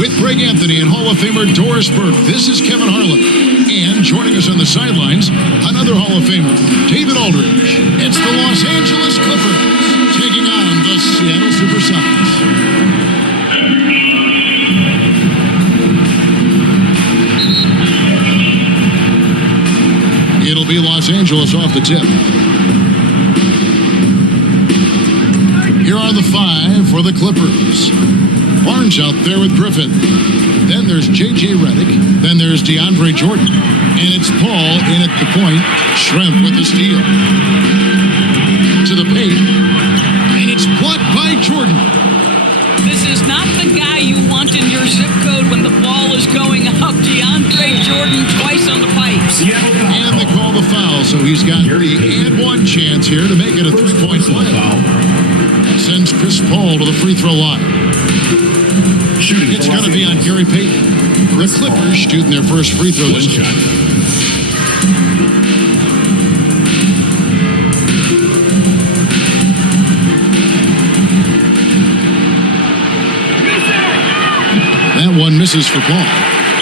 with Greg Anthony and Hall of Famer Doris Burke. This is Kevin Harlan. And joining us on the sidelines, another Hall of Famer, David Aldridge. It's the Los Angeles Clippers taking on the Seattle SuperSonics. It'll be Los Angeles off the tip. Here are the five for the Clippers. Barnes out there with Griffin. Then there's J.J. Redick. Then there's DeAndre Jordan. And it's Paul in at the point. Schrempf with the steal. To the paint. And it's blocked by Jordan. This is not the guy you want in your zip code when the ball is going up. DeAndre Jordan twice on the pipes. And they call the foul, so he's got the and one chance here to make it a three-point play. Sends Chris Paul to the free throw line. It's going to be on Gary Payton. The Clippers shooting their first free throw this game. That one misses for Paul.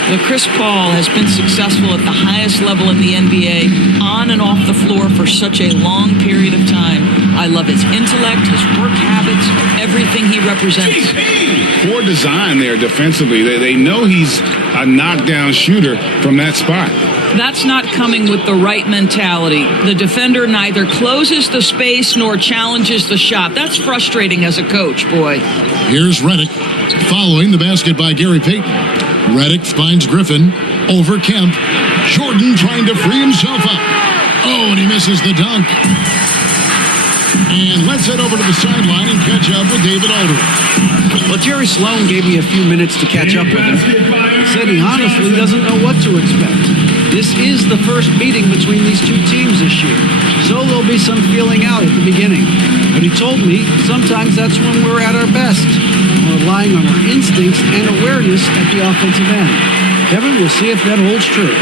Well, Chris Paul has been successful at the highest level in the NBA, on and off the floor for such a long period of time. I love his intellect, his work habits, everything he represents. Poor design there defensively. They know he's a knockdown shooter from that spot. That's not coming with the right mentality. The defender neither closes the space nor challenges the shot. That's frustrating as a coach, boy. Here's Redick following the basket by Gary Payton. Redick finds Griffin over Kemp. Jordan trying to free himself up. Oh, and he misses the dunk. And let's head over to the sideline and catch up with David Aldridge. Well, Jerry Sloan gave me a few minutes to catch up with him. He said he honestly doesn't know what to expect. This is the first meeting between these two teams this year, so there'll be some feeling out at the beginning. But he told me sometimes that's when we're at our best. We're relying on our instincts and awareness at the offensive end. Kevin, we'll see if that holds true.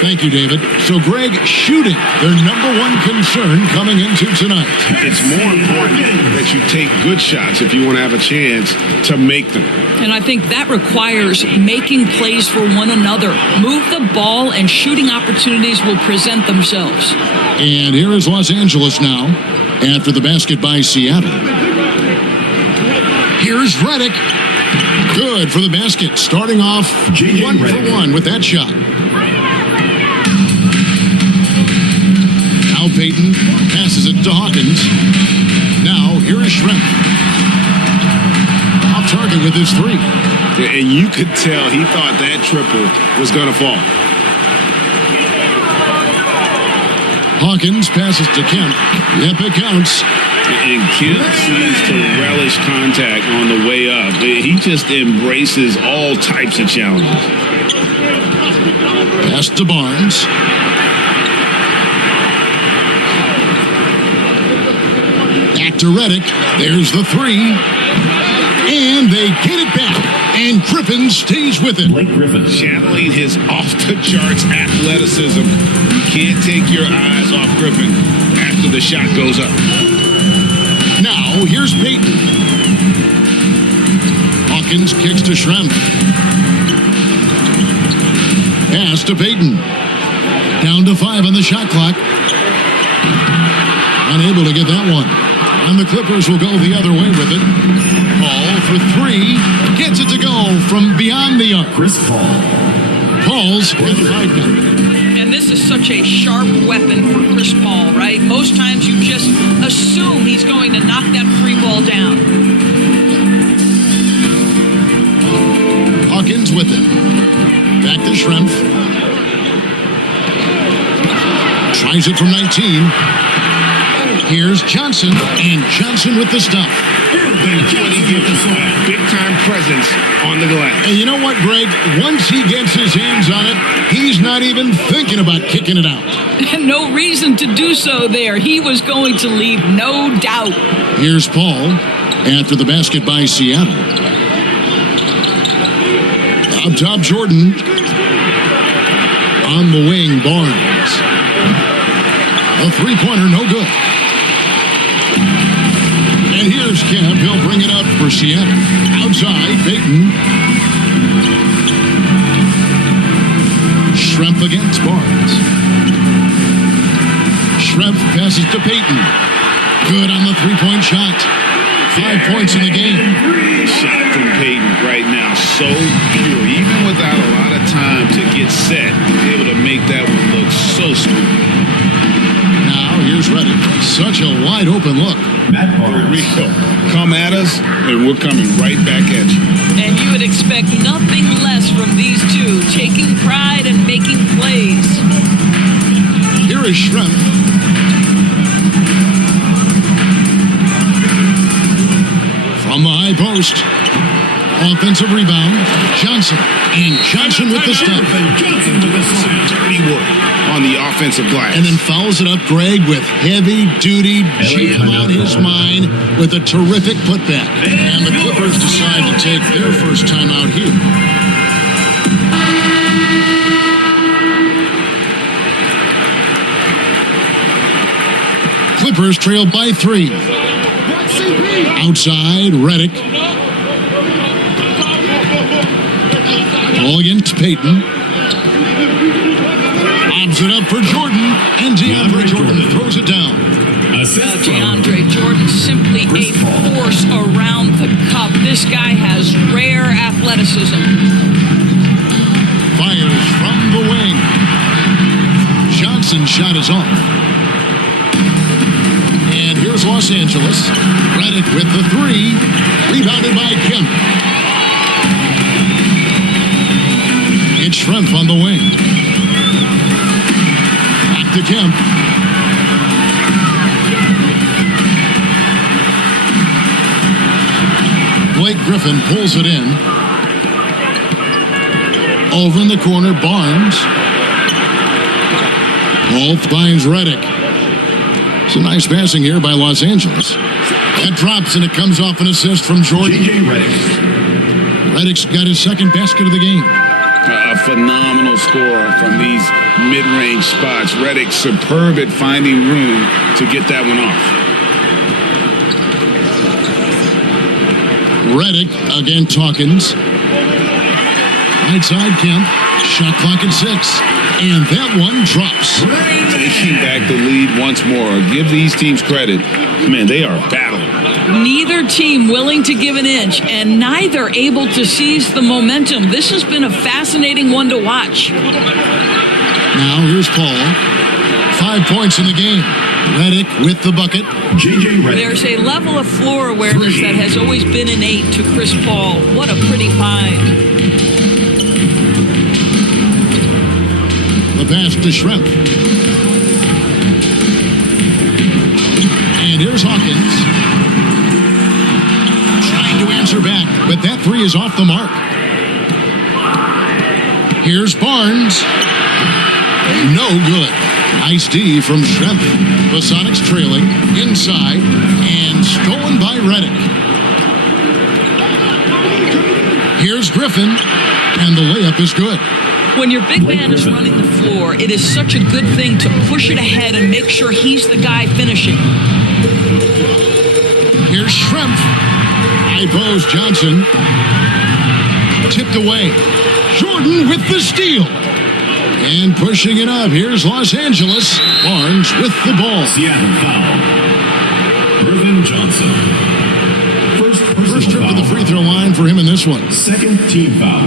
Thank you, David. So, Greg, shooting, their number one concern coming into tonight. It's more important that you take good shots if you want to have a chance to make them. And I think that requires making plays for one another. Move the ball and shooting opportunities will present themselves. And here is Los Angeles now after the basket by Seattle. Here's Redick. Good for the basket. Starting off 1 for 1 with that shot. Now Payton passes it to Hawkins. Now here is Schrempf. Off target with his three. And you could tell he thought that triple was going to fall. Hawkins passes to Kemp. Yep, it counts. And Kemp seems to relish contact on the way up. He just embraces all types of challenges. Pass to Barnes. Back to Redick. There's the three. And they get it back. And Griffin stays with it. Blake Griffin channeling his off-the-charts athleticism. You can't take your eyes off Griffin after the shot goes up. Now, here's Payton. Hawkins kicks to Schrempf. Pass to Payton. Down to 5 on the shot clock. Unable to get that one. And the Clippers will go the other way with it. Paul for 3. Gets it to go from beyond the arc. Chris Paul. Paul's got 5 now. And this is such a sharp weapon for Chris Paul, right? Most times you just assume he's going to knock that free ball down. Hawkins with it. Back to Schrempf. Tries it from 19. Here's Johnson, and Johnson with the stop. Big-time presence on the glass. And you know what, Greg? Once he gets his hands on it, he's not even thinking about kicking it out. No reason to do so there. He was going to leave, no doubt. Here's Paul after the basket by Seattle. Up top, Jordan. On the wing, Barnes. A three-pointer, no good. And here's Kemp. He'll bring it up for Seattle. Outside, Payton. Schrempf against Barnes. Schrempf passes to Payton. Good on the three-point shot. 5 points in the game. Shot from Payton right now, so pure. Even without a lot of time to get set, able to make that one look so smooth. Now here's Redick. Such a wide open look. Here we go. Come at us, and we're coming right back at you. And you would expect nothing less from these two, taking pride and making plays. Here is Schrempf. From the high post. Offensive rebound. Johnson. And Johnson with the step. Dirty work on the offensive glass. And then fouls it up Greg with heavy-duty jam on his mind with a terrific putback. And the Clippers decide to take their first time out here. Clippers trail by 3. Outside, Redick. Ball against Payton. Lobs it up for Jordan, and DeAndre Jordan throws it down. DeAndre Jordan simply a force around the cup. This guy has rare athleticism. Fires from the wing. Johnson's shot is off. And here's Los Angeles. Redick with the 3. Rebounded by Kemp. It's Schrempf on the wing. Back to Kemp. Blake Griffin pulls it in. Over in the corner, Barnes. Ball finds Redick. It's a nice passing here by Los Angeles. That drops, and it comes off an assist from Jordan. Redick's got his second basket of the game. A phenomenal score from these mid-range spots. Redick superb at finding room to get that one off. Redick against Hawkins. Right side, Kemp. Shot clock at 6. And that one drops. Taking back the lead once more. Give these teams credit. Man, they are battling. Neither team willing to give an inch, and neither able to seize the momentum. This has been a fascinating one to watch. Now here's Paul. 5 points in the game. Redick with the bucket. There's a level of floor awareness that has always been innate to Chris Paul. What a pretty find. The pass to Schrempf. And here's Hawkins. Trying to answer back, but that 3 is off the mark. Here's Barnes. No good. Nice D from Schrempf. The Sonics trailing inside and stolen by Redick. Here's Griffin, and the layup is good. When your big man is running the floor, it is such a good thing to push it ahead and make sure he's the guy finishing. Here's Schrempf. High post, Johnson. Tipped away. Jordan with the steal. And pushing it up. Here's Los Angeles. Barnes with the ball. Seattle foul. Irvin Johnson. First trip to the free throw line for him in this one. Second team foul.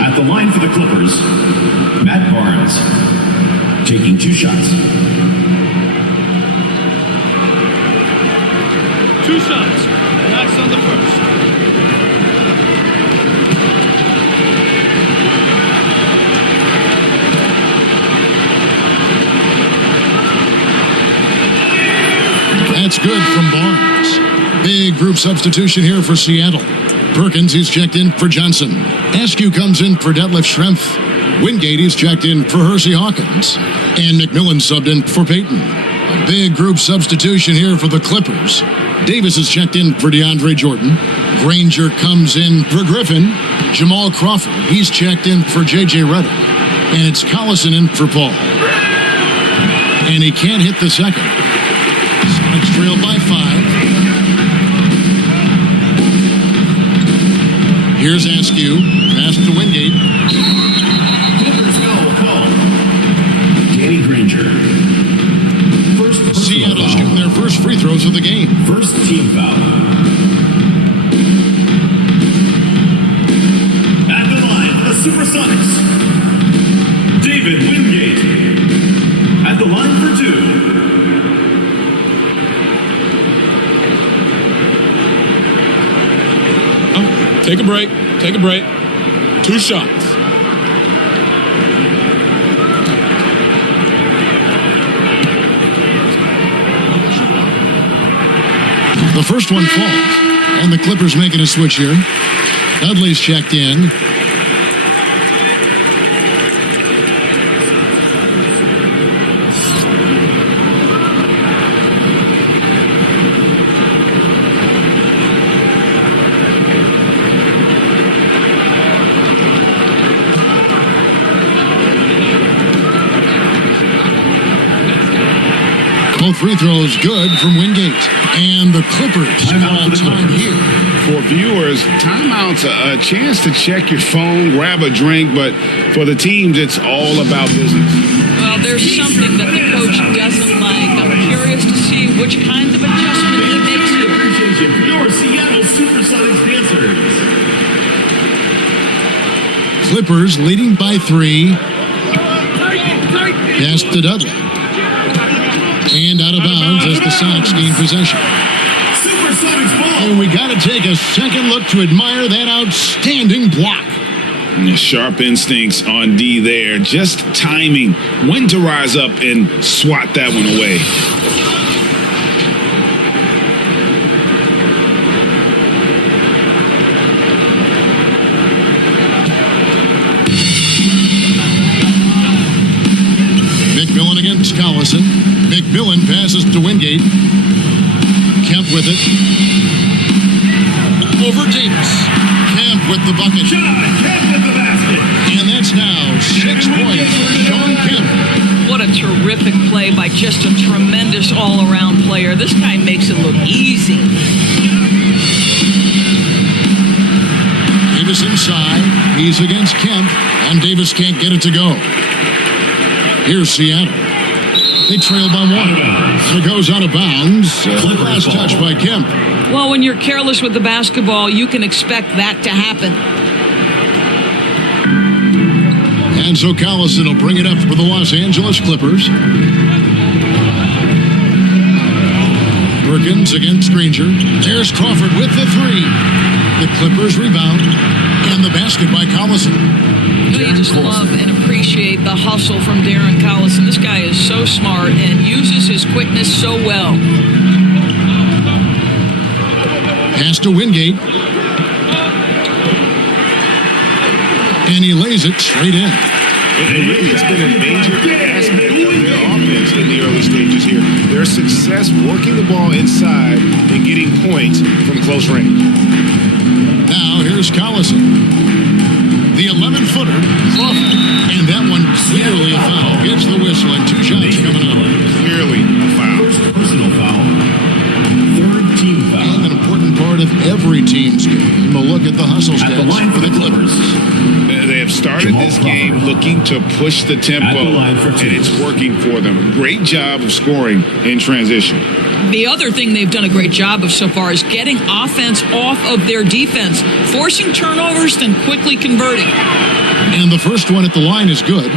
At the line for the Clippers, Matt Barnes, taking 2 shots. 2 shots. Relax on the first. That's good from Barnes. Big group substitution here for Seattle. Perkins is checked in for Johnson. Askew comes in for Detlef Schrempf. Wingate is checked in for Hersey Hawkins. And McMillan subbed in for Payton. A big group substitution here for the Clippers. Davis is checked in for DeAndre Jordan. Granger comes in for Griffin. Jamal Crawford, he's checked in for J.J. Redick. And it's Collison in for Paul. And he can't hit the second. Sonics trail by 5. Here's Askew. Pass to Wingate. Clippers foul call. Danny Granger. First personal Seattle's foul. shooting their first free throws of the game. First team foul. At the line for the SuperSonics, David Wingate. At the line for 2. Take a break. Take a break. 2 shots. The first one falls, and the Clippers making a switch here. Dudley's checked in. Both free throws good from Wingate. And the Clippers call time here. For viewers, timeout's a chance to check your phone, grab a drink, but for the teams, it's all about business. Well, there's something that the coach doesn't like. I'm curious to see which kind of adjustment he makes here. Your Seattle SuperSonics dancers. Clippers leading by 3. Pass to Dudley. And out of bounds as the Sonics gain possession. SuperSonics ball. And we got to take a second look to admire that outstanding block. Sharp instincts on D there. Just timing when to rise up and swat that one away. McMillan against Collison. McMillan passes to Wingate. Kemp with it. Over Davis. Kemp with the bucket. Shawn Kemp with the basket. And that's now 6 points for Shawn Kemp. What a terrific play by just a tremendous all-around player. This guy makes it look easy. Davis inside. He's against Kemp, and Davis can't get it to go. Here's Seattle. They trail by 1. And it goes out of bounds. Last touch by Kemp. Well, when you're careless with the basketball, you can expect that to happen. And so Collison will bring it up for the Los Angeles Clippers. Perkins against Granger. There's Crawford with the 3. The Clippers rebound. And the basket by Collison. You just love and appreciate the hustle from Darren Collison. This guy is so smart and uses his quickness so well. Pass to Wingate. And he lays it straight in. It's been a major aspect of their offense in the early stages here. Their success working the ball inside and getting points from close range. Now here's Collison. The 11-footer, Crawford. And that one clearly a foul. Gets the whistle and 2 shots coming out. Clearly a foul. First personal foul. Third team foul. And an important part of every team's game. A look at the hustle At the stats line for the Clippers. They have started this game looking to push the tempo, and it's working for them. Great job of scoring in transition. The other thing they've done a great job of so far is getting offense off of their defense, forcing turnovers, then quickly converting. And the first one at the line is good.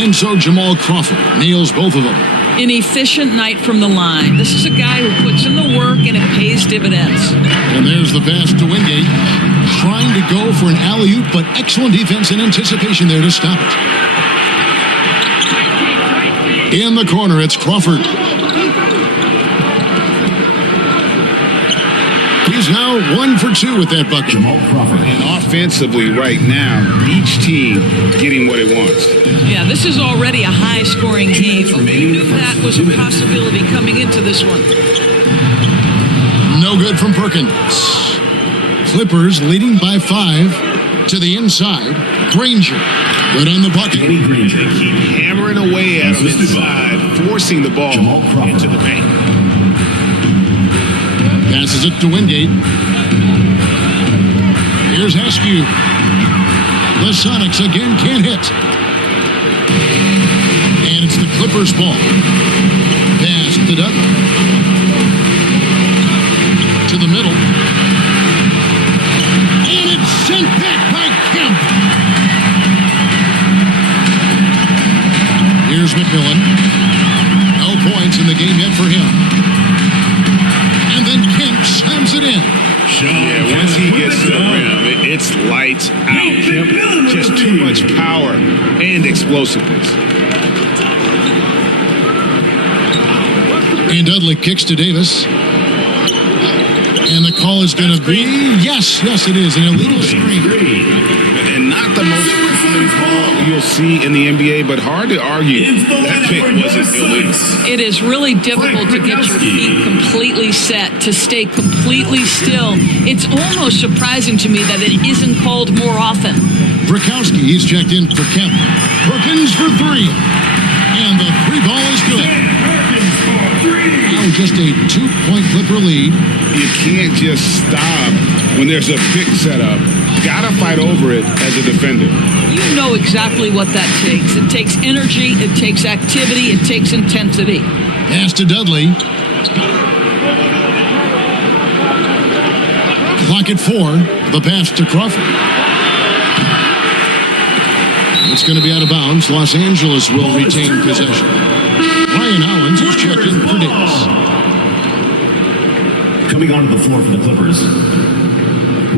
And so Jamal Crawford nails both of them. An efficient night from the line. This is a guy who puts in the work and it pays dividends. And there's the pass to Wingate. Trying to go for an alley-oop, but excellent defense and anticipation there to stop it. In the corner, it's Crawford. He's now 1 for 2 with that bucket. Jamal Crawford. And offensively right now, each team getting what it wants. Yeah, this is already a high-scoring game. We knew that was a possibility coming into this one. No good from Perkins. Clippers leading by 5 to the inside. Granger. Good on the bucket. They keep hammering away at him inside, forcing the ball into the paint. Passes it to Wingate. Here's Askew. The Sonics again can't hit. And it's the Clippers' ball. Pass to Dudley. To the middle. And it's sent back by Kemp. Here's McMillan. No points in the game yet for him. And then Kemp slams it in. Yeah, once he gets to the rim, it's lights out. Just too much power and explosiveness. And Dudley kicks to Davis. And the call is going to be, yes, it is, an illegal screen. And not the most common call you'll see in the NBA, but hard to argue that pick wasn't illegal. It is really difficult to get your feet completely set, to stay completely still. It's almost surprising to me that it isn't called more often. Brakowski, he's checked in for Kemp. Perkins for 3. And the 3 ball is good. Now just a 2-point Clipper lead. You can't just stop when there's a pick set up. Gotta fight over it as a defender. You know exactly what that takes. It takes energy, it takes activity, it takes intensity. Pass to Dudley. Clock at 4. The pass to Crawford. It's going to be out of bounds. Los Angeles will retain possession. Ryan Hollins is checked in for Davis. Coming onto the floor for the Clippers,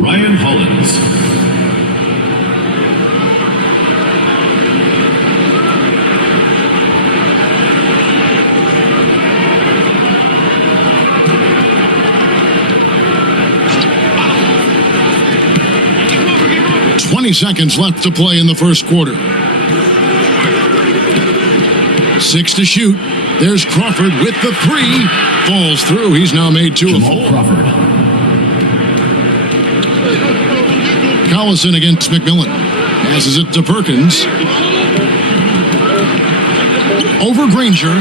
Ryan Hollins. 20 seconds left to play in the first quarter. 6 to shoot. There's Crawford with the 3. Falls through. He's now made 2 of 4. Crawford. Collison against McMillan. Passes it to Perkins. Over Granger.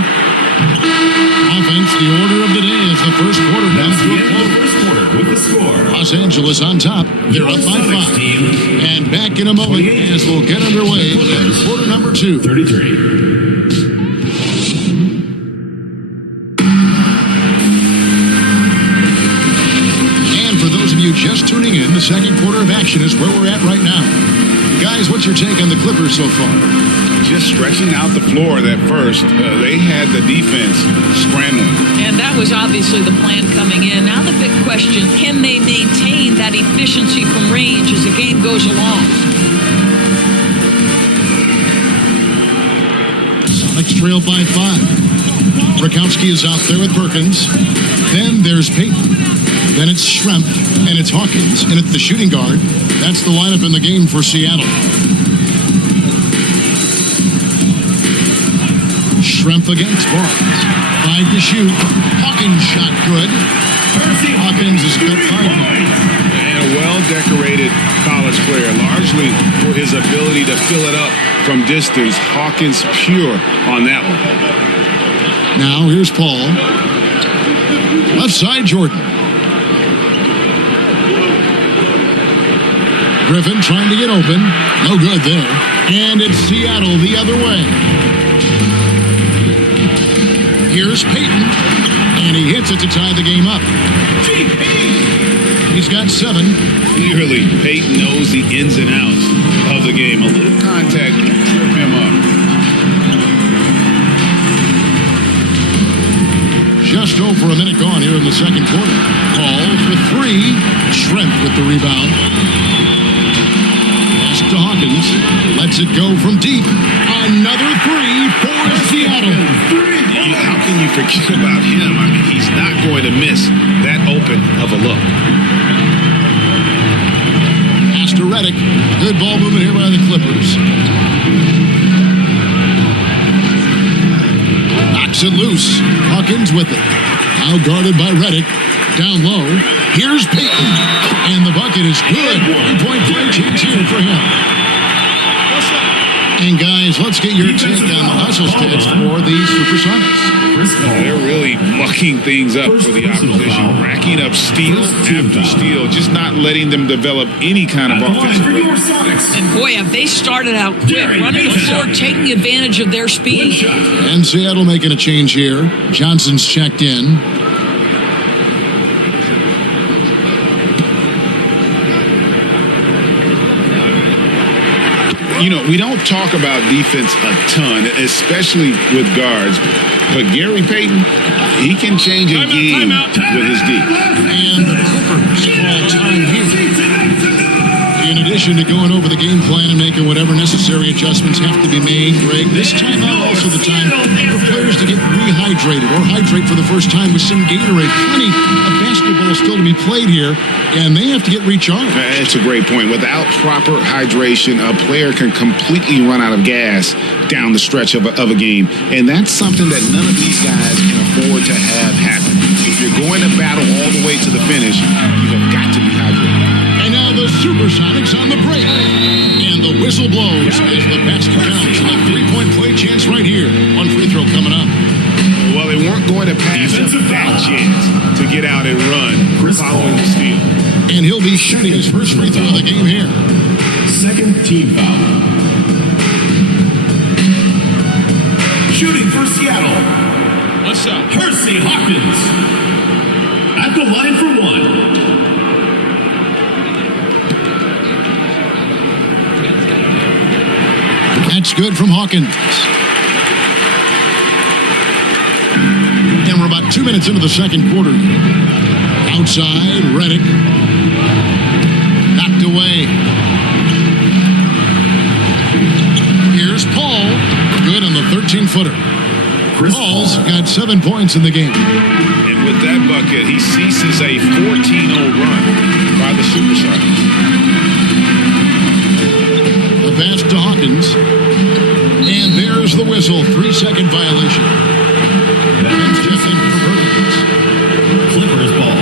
Offense, the order of the day as the first quarter comes to a close. With the score, Los Angeles on top. They're up by 5. And back in a moment as we'll get underway with quarter number 2. 33. Just tuning in, the second quarter of action is where we're at right now. Guys, what's your take on the Clippers so far? Just stretching out the floor that first. They had the defense scrambling. And that was obviously the plan coming in. Now the big question, can they maintain that efficiency from range as the game goes along? Sonics trail by 5. Brakowski is out there with Perkins. Then there's Payton. Then it's Schrempf, and it's Hawkins. And at the shooting guard, that's the lineup in the game for Seattle. Schrempf against Barnes. 5 to shoot. Hawkins shot good. Hawkins is good. 5 points. And a well-decorated college player, largely for his ability to fill it up from distance. Hawkins pure on that one. Now here's Paul. Left side, Jordan. Griffin trying to get open. No good there. And it's Seattle the other way. Here's Payton. And he hits it to tie the game up. He's got 7. Clearly, Payton knows the ins and outs of the game. A little contact can trip him up. Just over a minute gone here in the second quarter. Paul for 3. Schrempf with the rebound. To Hawkins, lets it go from deep. Another 3 for Seattle. How can you forget about him? I mean, he's not going to miss that open of a look. Pass to Redick. Good ball movement here by the Clippers. Knocks it loose. Hawkins with it. Now guarded by Redick. Down low. Here's Payton. And the bucket is good. 3-point play change here for him. And guys, let's get your take on the hustle stats for the SuperSonics. They're really mucking things up for the opposition, racking up steal after steal, just not letting them develop any kind of offensive. And boy, have they started out quick, running the floor, taking advantage of their speed. And Seattle making a change here. Johnson's checked in. You know, we don't talk about defense a ton, especially with guards, but Gary Payton, he can change a game with his D. And the Clippers call time here. In addition to going over the game plan and making whatever necessary adjustments have to be made, Greg, this time out also the time for players to get rehydrated or hydrate for the first time with some Gatorade. Plenty of basketball still to be played here, and they have to get recharged. That's a great point. Without proper hydration, a player can completely run out of gas down the stretch of a game, and that's something that none of these guys can afford to have happen. If you're going to battle all the way to the finish, you have got to be hydrated. And now the SuperSonics on the break. And the whistle blows as the basket counts. A 3-point play chance right here. One free throw coming up. Well, they weren't going to pass up that chance to get out and run following the steal. And he'll be shooting his first free throw of the game here. Second team foul. Shooting for Seattle. What's up? Percy Hawkins. At the line for one. That's good from Hawkins. And we're about 2 minutes into the second quarter. Outside, Redick. Knocked away. Here's Paul. Good on the 13-footer. Paul's got 7 points in the game. And with that bucket, he ceases a 14-0 run by the SuperSonics. The pass to Hawkins. And there's the whistle. 3-second violation. That's just in for Perkins. Clippers ball.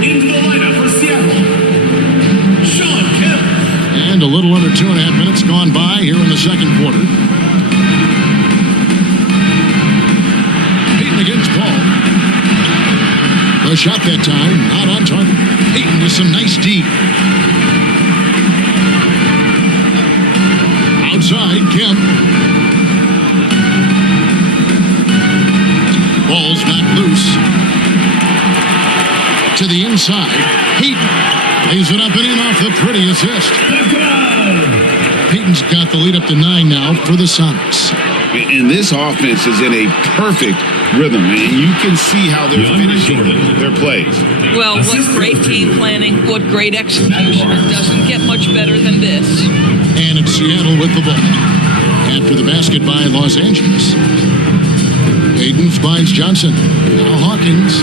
Into the lineup for Seattle. Shawn Kemp. And a little under 2.5 minutes gone by here in the second quarter. Payton against Paul. The shot that time, not on target. Payton with some nice D. Outside, Kemp. Ball's not loose. To the inside. Payton lays it up and in off the pretty assist. Payton's got the lead up to 9 now for the Sonics. And this offense is in a perfect rhythm, and you can see how they're finishing their plays. Well, what great game planning, what great execution. It doesn't get much better than this. And it's Seattle with the ball. After the basket by Los Angeles. Payton finds Johnson. Now Hawkins.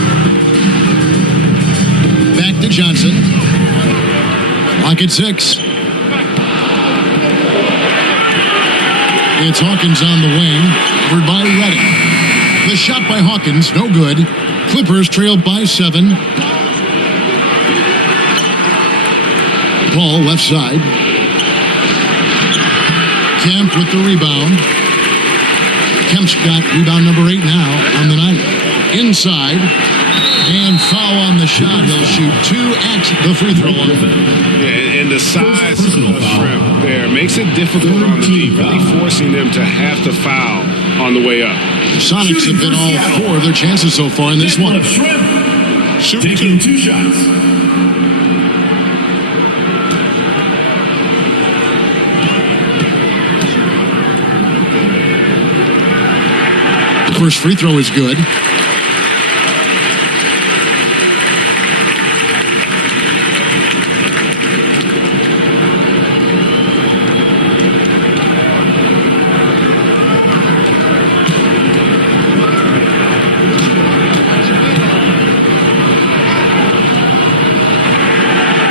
Back to Johnson. Clock at 6. It's Hawkins on the wing. Covered by Redick. The shot by Hawkins, no good. Clippers trailed by 7. Paul left side. Kemp with the rebound. Kemp's got rebound number 8 now on the night. Inside. And foul on the shot. He'll shoot 2 at the free throw line. Yeah, and the size of Schrempf there makes it difficult on the team, really forcing them to have to foul on the way up. The Sonics have been all 4 of their chances so far in this one. Schrempf taking 2 shots. First free throw is good.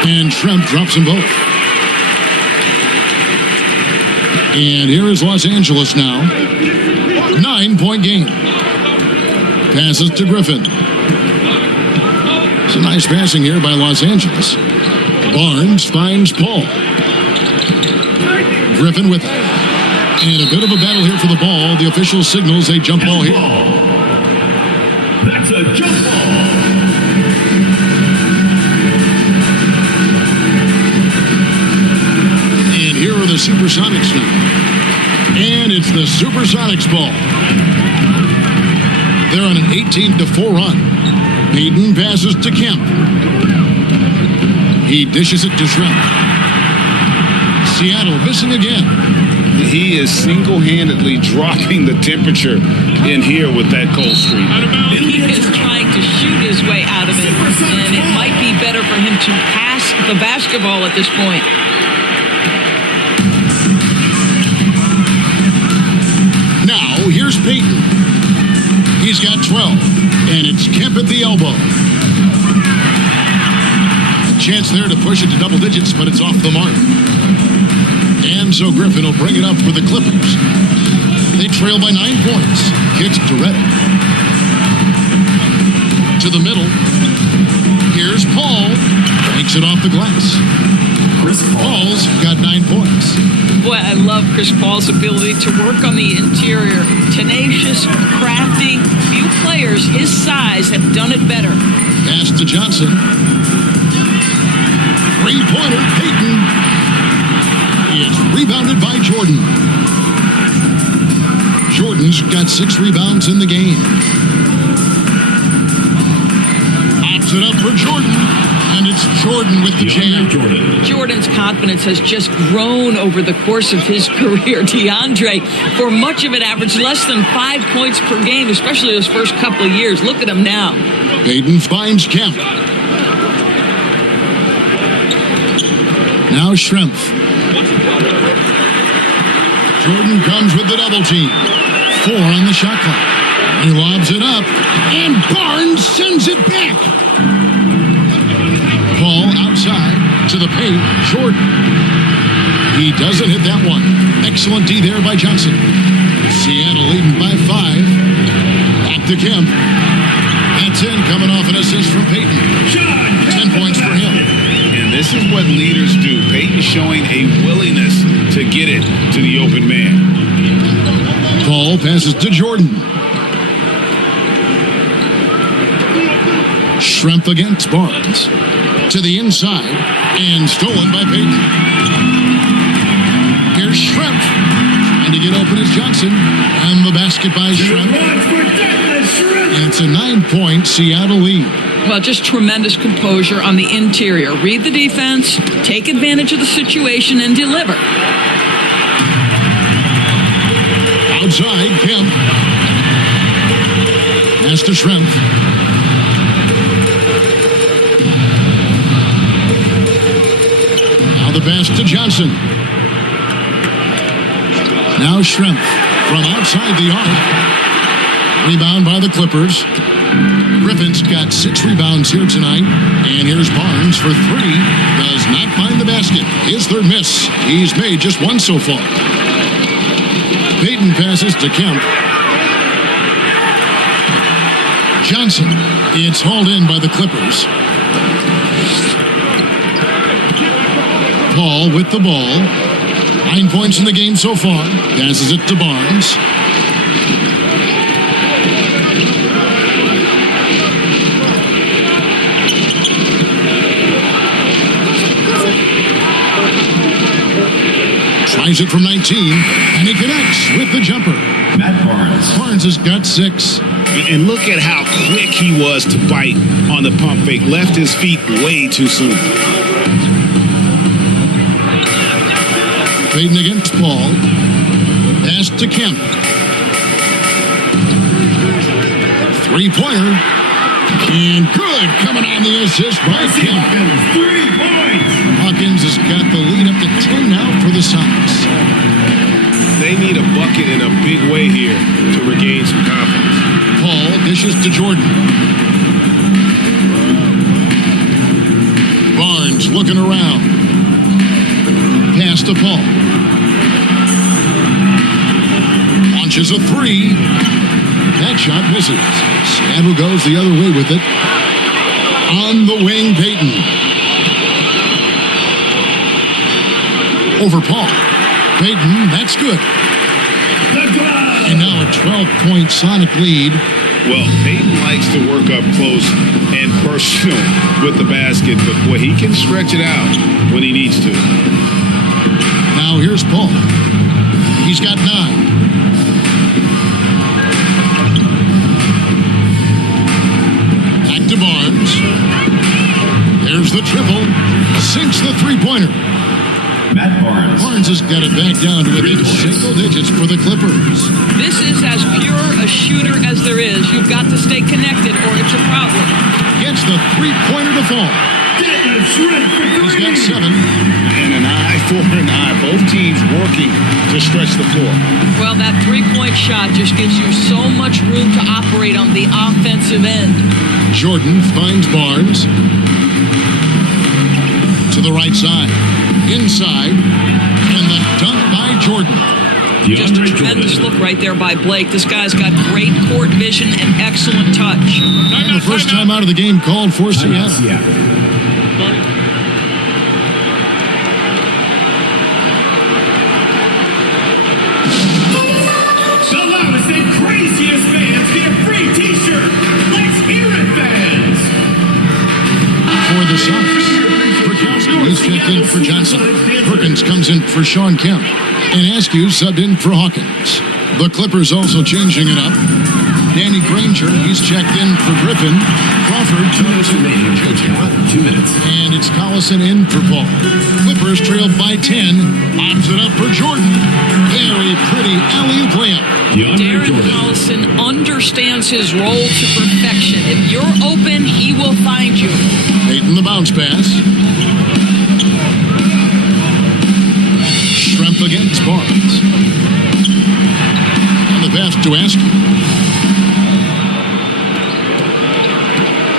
And Schrempf drops them both. And here is Los Angeles now. 9-point game. Passes to Griffin. Nice passing here by Los Angeles. Barnes finds Paul. Griffin with it. And a bit of a battle here for the ball. The official signals a jump ball here. That's a jump ball. And here are the SuperSonics now. And it's the SuperSonics ball. They're on an 18-4 run. Payton passes to Kemp. He dishes it to Schrempf. Seattle missing again. He is single-handedly dropping the temperature in here with that cold streak. He is trying to shoot his way out of it, and it might be better for him to pass the basketball at this point. Now, here's Payton. He's got 12, and it's Kemp at the elbow. A chance there to push it to double digits, but it's off the mark. And so Griffin will bring it up for the Clippers. They trail by 9 points. Kicks to Redick. To the middle. Here's Paul. Takes it off the glass. Paul's got 9 points. Boy, I love Chris Paul's ability to work on the interior. Tenacious, crafty. Few players his size have done it better. Pass to Johnson. Three-pointer, Payton. It's rebounded by Jordan. Jordan's got 6 rebounds in the game. Pops it up for Jordan. And it's Jordan with the jam. Jordan's confidence has just grown over the course of his career. DeAndre, for much of it, averaged less than 5 points per game, especially those first couple of years. Look at him now. Payton finds Kemp. Now Schrempf. Jordan comes with the double team. 4 on the shot clock. He lobs it up. And Barnes sends it back. Paul outside to the paint. Jordan. He doesn't hit that one. Excellent D there by Johnson. Seattle leading by 5. Back to Kemp. That's in, coming off an assist from Payton. 10 points for him. And this is what leaders do. Payton showing a willingness to get it to the open man. Paul passes to Jordan. Schrempf against Barnes. To the inside, and stolen by Payton. Here's Schrempf, trying to get open as Johnson, and the basket by Schrempf. And it's a 9-point Seattle lead. Well, just tremendous composure on the interior. Read the defense, take advantage of the situation, and deliver. Outside, Kemp. Pass to Schrempf. The pass to Johnson. Now Schrempf from outside the arc. Rebound by the Clippers. Griffin's got 6 rebounds here tonight. And here's Barnes for 3. Does not find the basket. His third miss. He's made just 1 so far. Payton passes to Kemp. Johnson. It's hauled in by the Clippers. Paul with the ball. 9 points in the game so far. Passes it to Barnes. Tries it from 19, and he connects with the jumper. Matt Barnes. Barnes has got 6. And look at how quick he was to bite on the pump fake. Left his feet way too soon. Payton against Paul. Pass to Kemp. 3-pointer. And good coming on the assist by Kemp. 3 points. Hawkins has got the lead up to 10 now for the Sonics. They need a bucket in a big way here to regain some confidence. Paul dishes to Jordan. Barnes looking around. Pass to Paul. Launches a 3. That shot misses. Seattle goes the other way with it. On the wing, Payton. Over Paul. Payton, that's good. And now a 12-point Sonic lead. Well, Payton likes to work up close and personal with the basket, but boy, he can stretch it out when he needs to. Now here's Paul. He's got 9. Back to Barnes. There's the triple. Sinks the three-pointer. Matt Barnes. Barnes has got it back down to within single digits for the Clippers. This is as pure a shooter as there is. You've got to stay connected or it's a problem. Gets the three-pointer to fall. Detlef Schrempf for He's got 7. And an eye for an eye. Both teams working to stretch the floor. Well, that three-point shot just gives you so much room to operate on the offensive end. Jordan finds Barnes. To the right side. Inside. And the dunk by Jordan. Just a tremendous look right there by Blake. This guy's got great court vision and excellent touch. The first time out of the game called for Seattle. The loudest and craziest fans get a free t-shirt. Let's hear it, fans. For the Sonics. He's checked in for Johnson. Perkins comes in for Shawn Kemp. And Askew subbed in for Hawkins. The Clippers also changing it up. Danny Granger, he's checked in for Griffin. Crawford comes in for JJ. 2 minutes. And it's Collison in for Paul. Clippers trailed by 10. Lobs it up for Jordan. Very pretty alley-oop layup. Darren Collison understands his role to perfection. If you're open, he will find you. Payton the bounce pass. Schrempf against Barnes. And the pass to Askew.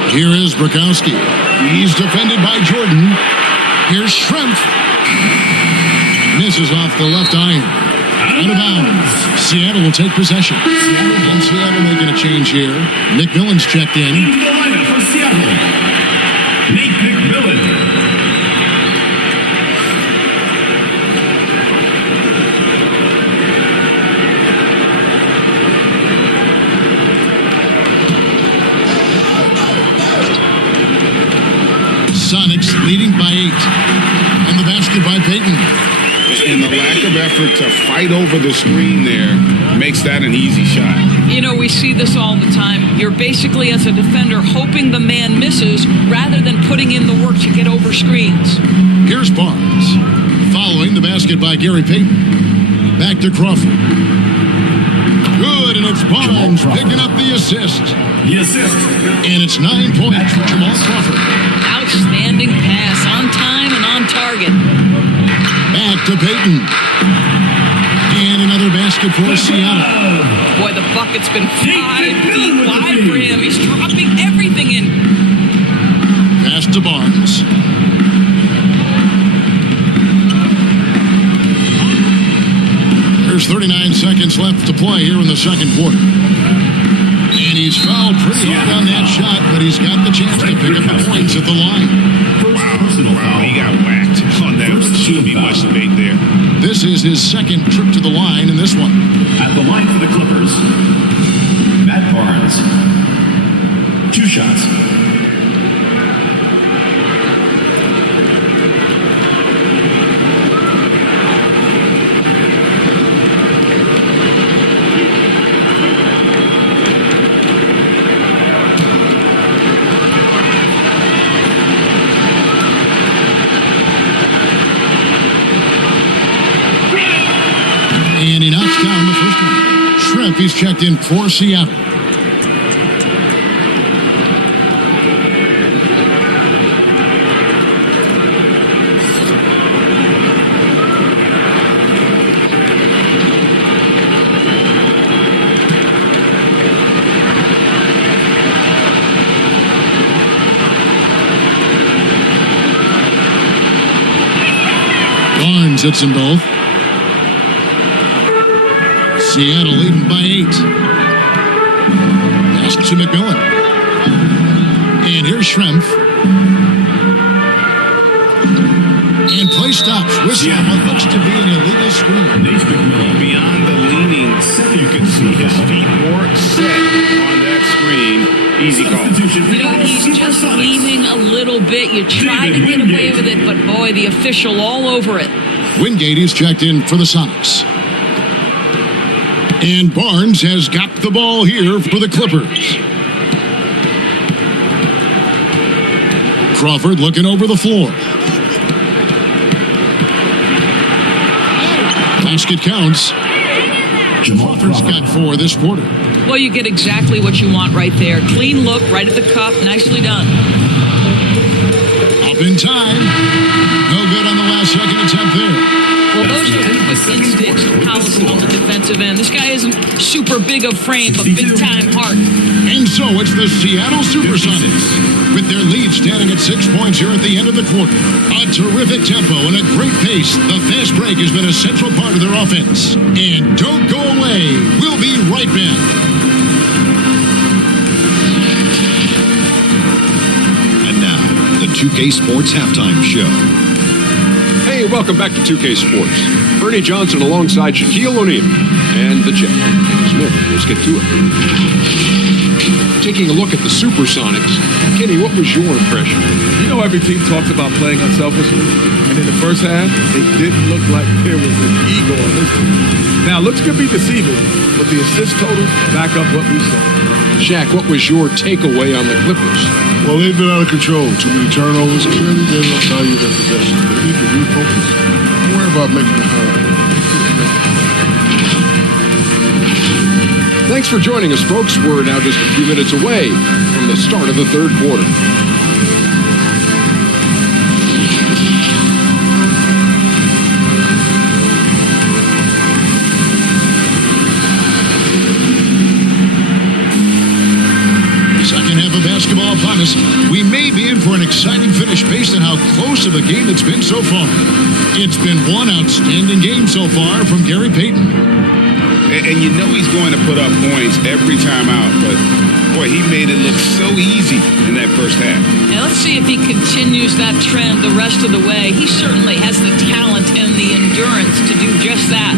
Here is Brakowski. He's defended by Jordan. Here's Schrempf. Misses off the left iron. Out of bounds. Seattle will take possession. And Seattle making a change here. McMillan's checked in. Into the lineup for Seattle. Nate McMillan. Sonics leading by 8. And the basket by Payton. And the lack of effort to fight over the screen there makes that an easy shot. You know, we see this all the time. You're basically, as a defender, hoping the man misses rather than putting in the work to get over screens. Here's Barnes. Following the basket by Gary Payton. Back to Crawford. Good, and it's Barnes picking up the assist. The assist. And it's 9 points for Jamal Crawford. Outstanding pass, on time and on target. Back to Payton. And another basket for Seattle. Boy, the bucket's been 5 feet wide for him. He's dropping everything in. Pass to Barnes. There's 39 seconds left to play here in the second quarter. And he's fouled pretty hard on that shot, but he's got the chance to pick up the points at the line. Wow, he got whacked on that. Shouldn't be much debate there. This is his second trip to the line in this one. At the line for the Clippers, Matt Barnes. 2 shots. And he knocks down the first one. Schrempf, he's checked in for Seattle. Barnes hits them both. Seattle leading by 8. Pass to McMillan. And here's Schrempf. And play stops. Whistle on what looks to be an illegal screen. McMillan. Beyond the leaning, you can see his feet more set on that screen. Easy call. You know, he's just leaning a little bit. You try to get away with it, but boy, the official all over it. Wingate is checked in for the Sonics. And Barnes has got the ball here for the Clippers. Crawford looking over the floor. Basket counts. Crawford's got 4 this quarter. Well, you get exactly what you want right there. Clean look, right at the cup. Nicely done. Up in time. No good on the last second attempt there. Well, those are the instincts of Collison on the defensive end. This guy isn't super big of frame, but big-time heart. And so it's the Seattle SuperSonics with their lead standing at 6 points here at the end of the quarter. A terrific tempo and a great pace. The fast break has been a central part of their offense. And don't go away. We'll be right back. And now, the 2K Sports Halftime Show. Hey, welcome back to 2K Sports. Ernie Johnson alongside Shaquille O'Neal and the Jet. Kenny Smith, let's get to it. Taking a look at the SuperSonics, Kenny, what was your impression? You know, every team talks about playing unselfishly, and in the first half, it didn't look like there was an ego on this team. Now, looks could be deceiving, but the assist totals back up what we saw. Shaq, what was your takeaway on the Clippers? Well, they've been out of control. Too many turnovers. Clearly, they don't value their possession. They need to refocus. Don't worry about making the highlight. Thanks for joining us, folks. We're now just a few minutes away from the start of the third quarter. Second half of basketball upon us. We may be in for an exciting finish based on how close of a game it's been so far. It's been one outstanding game so far from Gary Payton. And you know he's going to put up points every time out, but boy, he made it look so easy in that first half. Now, let's see if he continues that trend the rest of the way. He certainly has the talent and the endurance to do just that.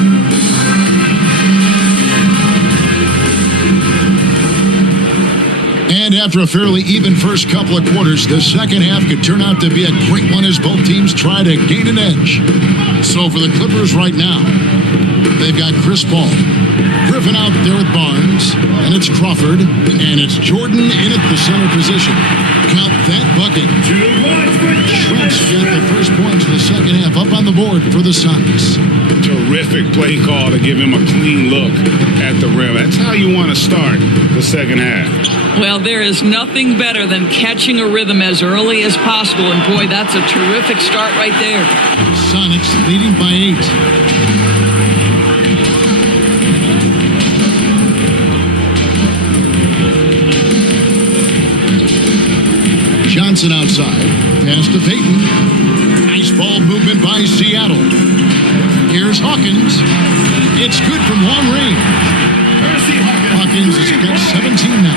And after a fairly even first couple of quarters, the second half could turn out to be a great one as both teams try to gain an edge. So for the Clippers right now, they've got Chris Paul, Griffin out there with Barnes, and it's Crawford, and it's Jordan in at the center position. Count that bucket. Schrempf's got the first points of the second half up on the board for the Sonics. Terrific play call to give him a clean look at the rim. That's how you want to start the second half. Well, there is nothing better than catching a rhythm as early as possible, and boy, that's a terrific start right there. Sonics leading by 8. Johnson outside. Pass to Payton. Nice ball movement by Seattle. Here's Hawkins. It's good from long range. Hawkins has got 17 now.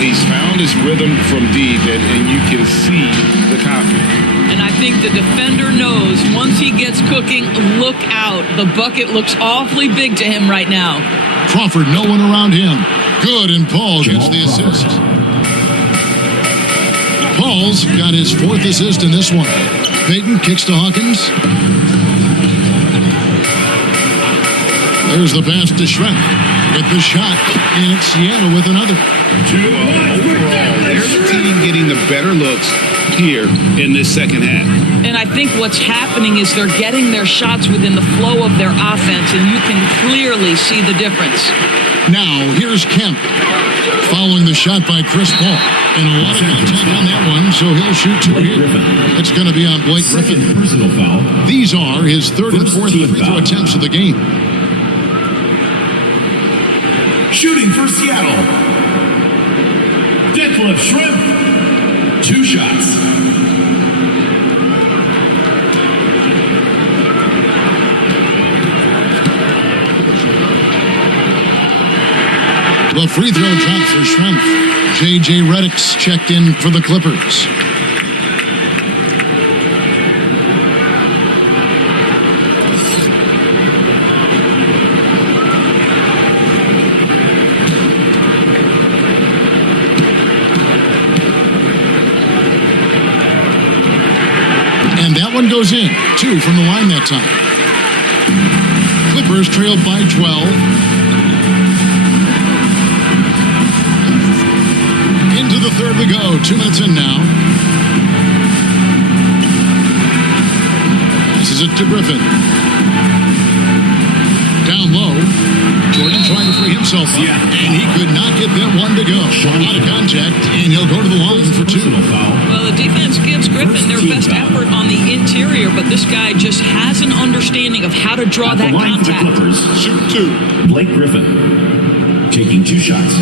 He's found his rhythm from deep, and you can see the confidence. And I think the defender knows once he gets cooking, look out. The bucket looks awfully big to him right now. Crawford, no one around him. Good, and Paul gets the assist. Paul's got his 4th assist in this one. Payton kicks to Hawkins. There's the pass to Schrempf. Get the shot, and it's Seattle with another. Overall, they're the team getting the better looks here in this second half. And I think what's happening is they're getting their shots within the flow of their offense, and you can clearly see the difference. Now, here's Kemp. Following the shot by Chris Paul. And a lot of contact on that one, so he'll shoot 2 here. It's going to be on Blake Griffin. Personal foul. These are his 3rd and 4th free throw attempts of the game. Shooting for Seattle. Detlef Schrempf. 2 shots. The free throw drop for Schrempf. J.J. Redick's checked in for the Clippers. And that one goes in. 2 from the line that time. Clippers trailed by 12. Into the third we go. 2 minutes in now. This is it to Griffin. Down low. Jordan trying to free himself up. And he could not get that one to go. Out of contact, and he'll go to the line for 2. Well, the defense gives Griffin their best effort on the interior, but this guy just has an understanding of how to draw that contact. Clippers, Shoot 2. Blake Griffin taking 2 shots.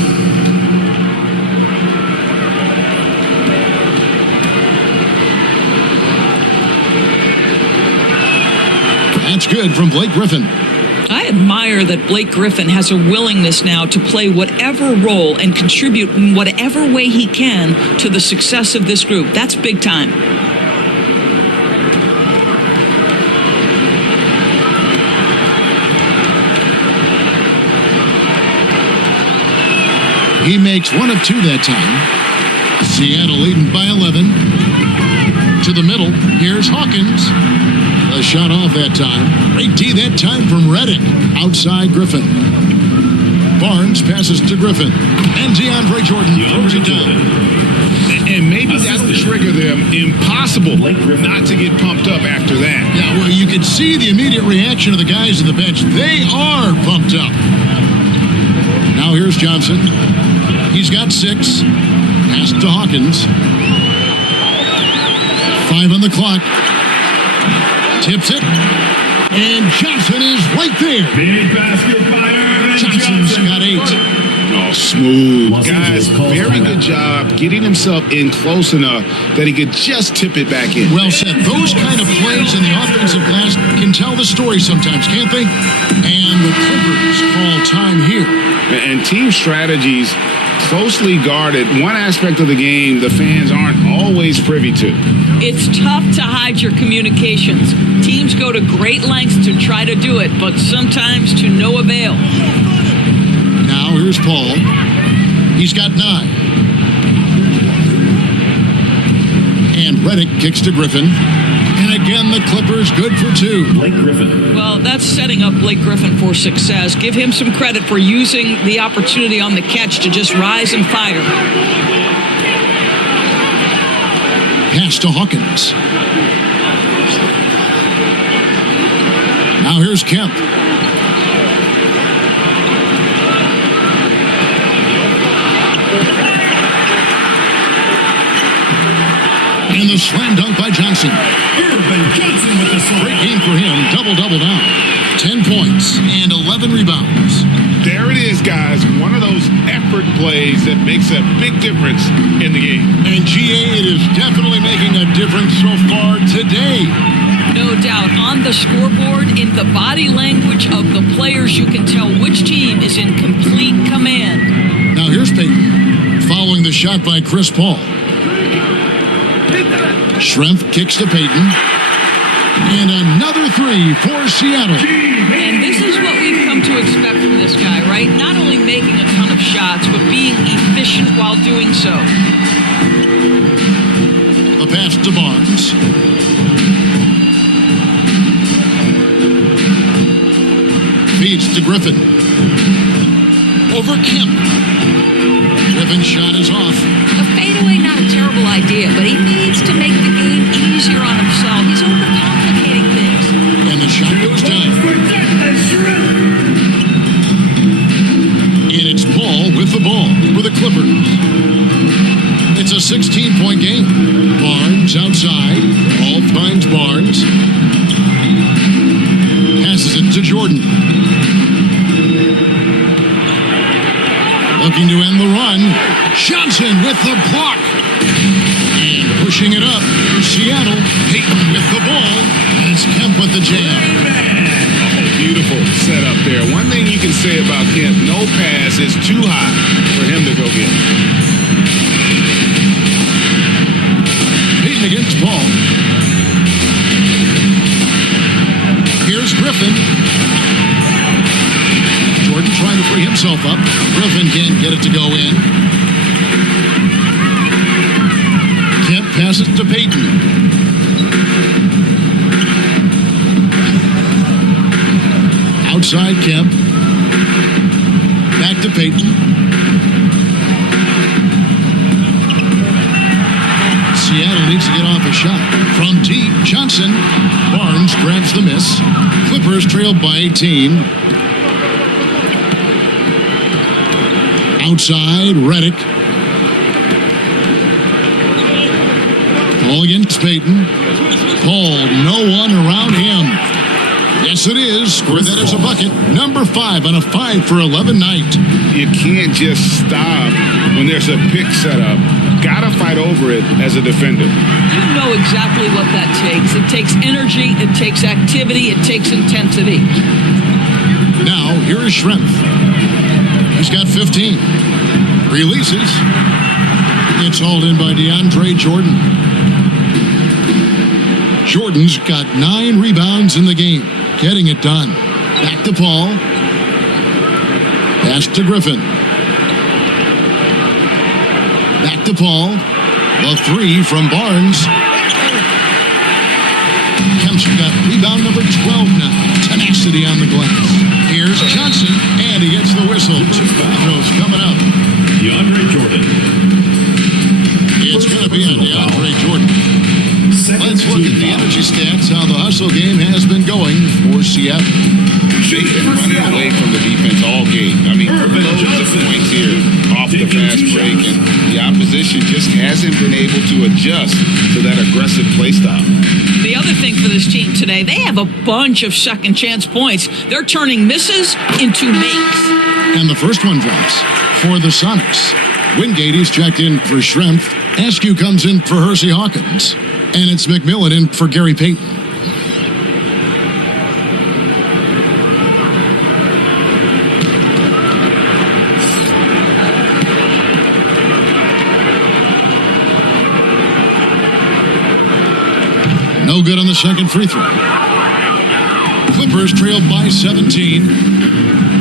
That's good from Blake Griffin. I admire that Blake Griffin has a willingness now to play whatever role and contribute in whatever way he can to the success of this group. That's big time. He makes 1 of 2 that time. Seattle leading by 11. To the middle. Here's Hawkins. A shot off that time. Great D that time from Redick. Outside Griffin. Barnes passes to Griffin. And DeAndre Jordan throws it down. And maybe that'll trigger them. Impossible not to get pumped up after that. Yeah, well, you can see the immediate reaction of the guys on the bench. They are pumped up. Now here's Johnson. He's got 6. Pass to Hawkins. 5 on the clock. Tips it. And Johnson is right there. Big basket by Irvin Johnson's Johnson. got 8. Oh, smooth. Los Guys, Angeles calls very good timeout. job getting himself in close enough that he could just tip it back in. Well said. Those kind of plays in the offensive glass can tell the story sometimes, can't they? And the Clippers call time here. And team strategies closely guarded. One aspect of the game the fans aren't always privy to. It's tough to hide your communications. Teams go to great lengths to try to do it, but sometimes to no avail. Now here's Paul. He's got 9. And Redick kicks to Griffin. And again, the Clippers good for 2. Blake Griffin. Well, that's setting up Blake Griffin for success. Give him some credit for using the opportunity on the catch to just rise and fire. Pass to Hawkins. Now here's Kemp. And the slam dunk by Johnson. Irvin Johnson with the slam. Great game for him. Double-double now. 10 points and 11 rebounds. There it is, guys. One of those effort plays that makes a big difference in the game. And GA, it is definitely making a difference so far today. No doubt. On the scoreboard, in the body language of the players, you can tell which team is in complete command. Now here's Payton. Following the shot by Chris Paul. Schrempf kicks to Payton. And another 3 for Seattle. And this is what we've come to expect from this guy, right? Not only making a ton of shots, but being efficient while doing so. A pass to Barnes. Feeds to Griffin. Over Kemp. Griffin's shot is off. A fadeaway, not a terrible idea, but he needs to make the game easier on himself. He's overcomplicating things. And the shot goes down. And it's Paul with the ball for the Clippers. It's a 16-point game. Barnes outside. Paul finds Barnes. Passes it to Jordan. Looking to end the run. Johnson with the block. And pushing it up for Seattle. Payton with the ball. And it's Kemp with the jam. Beautiful setup there. One thing you can say about Kemp, no pass is too high for him to go get. Payton against Paul. Here's Griffin. Jordan trying to free himself up. Griffin can't get it to go in. Kemp passes to Payton. Outside Kemp. Back to Payton. Seattle needs to get off a shot. From deep, Johnson. Barnes grabs the miss. Clippers trailed by 18. Outside, Redick. Paul against Payton. Paul, no one around him. Yes, it is. Score that as a bucket. Number 5 on a 5 for 11 night. You can't just stop when there's a pick set up. Gotta fight over it as a defender. You know exactly what that takes. It takes energy, it takes activity, it takes intensity. Now, here is Schrempf. He's got 15. Releases. It's hauled in by DeAndre Jordan. Jordan's got 9 rebounds in the game. Getting it done. Back to Paul. Pass to Griffin. Back to Paul. The 3 from Barnes. Kemp's got rebound number 12 now. Tenacity on the glass. Here's Johnson, and he gets the whistle. 2 free throws coming up. DeAndre Jordan. It's going to be on DeAndre Jordan. Let's look at the energy stats, how the hustle game has been going for Seattle. They've been running away from the defense all game. I mean, loads of points here off the fast break, and the opposition just hasn't been able to adjust to that aggressive play style. The other thing for this team today, they have a bunch of second chance points. They're turning misses into makes. And the first one drops for the Sonics. Wingate is checked in for Schrempf. Askew comes in for Hersey Hawkins. And it's McMillan in for Gary Payton. No good on the second free throw. Clippers trailed by 17.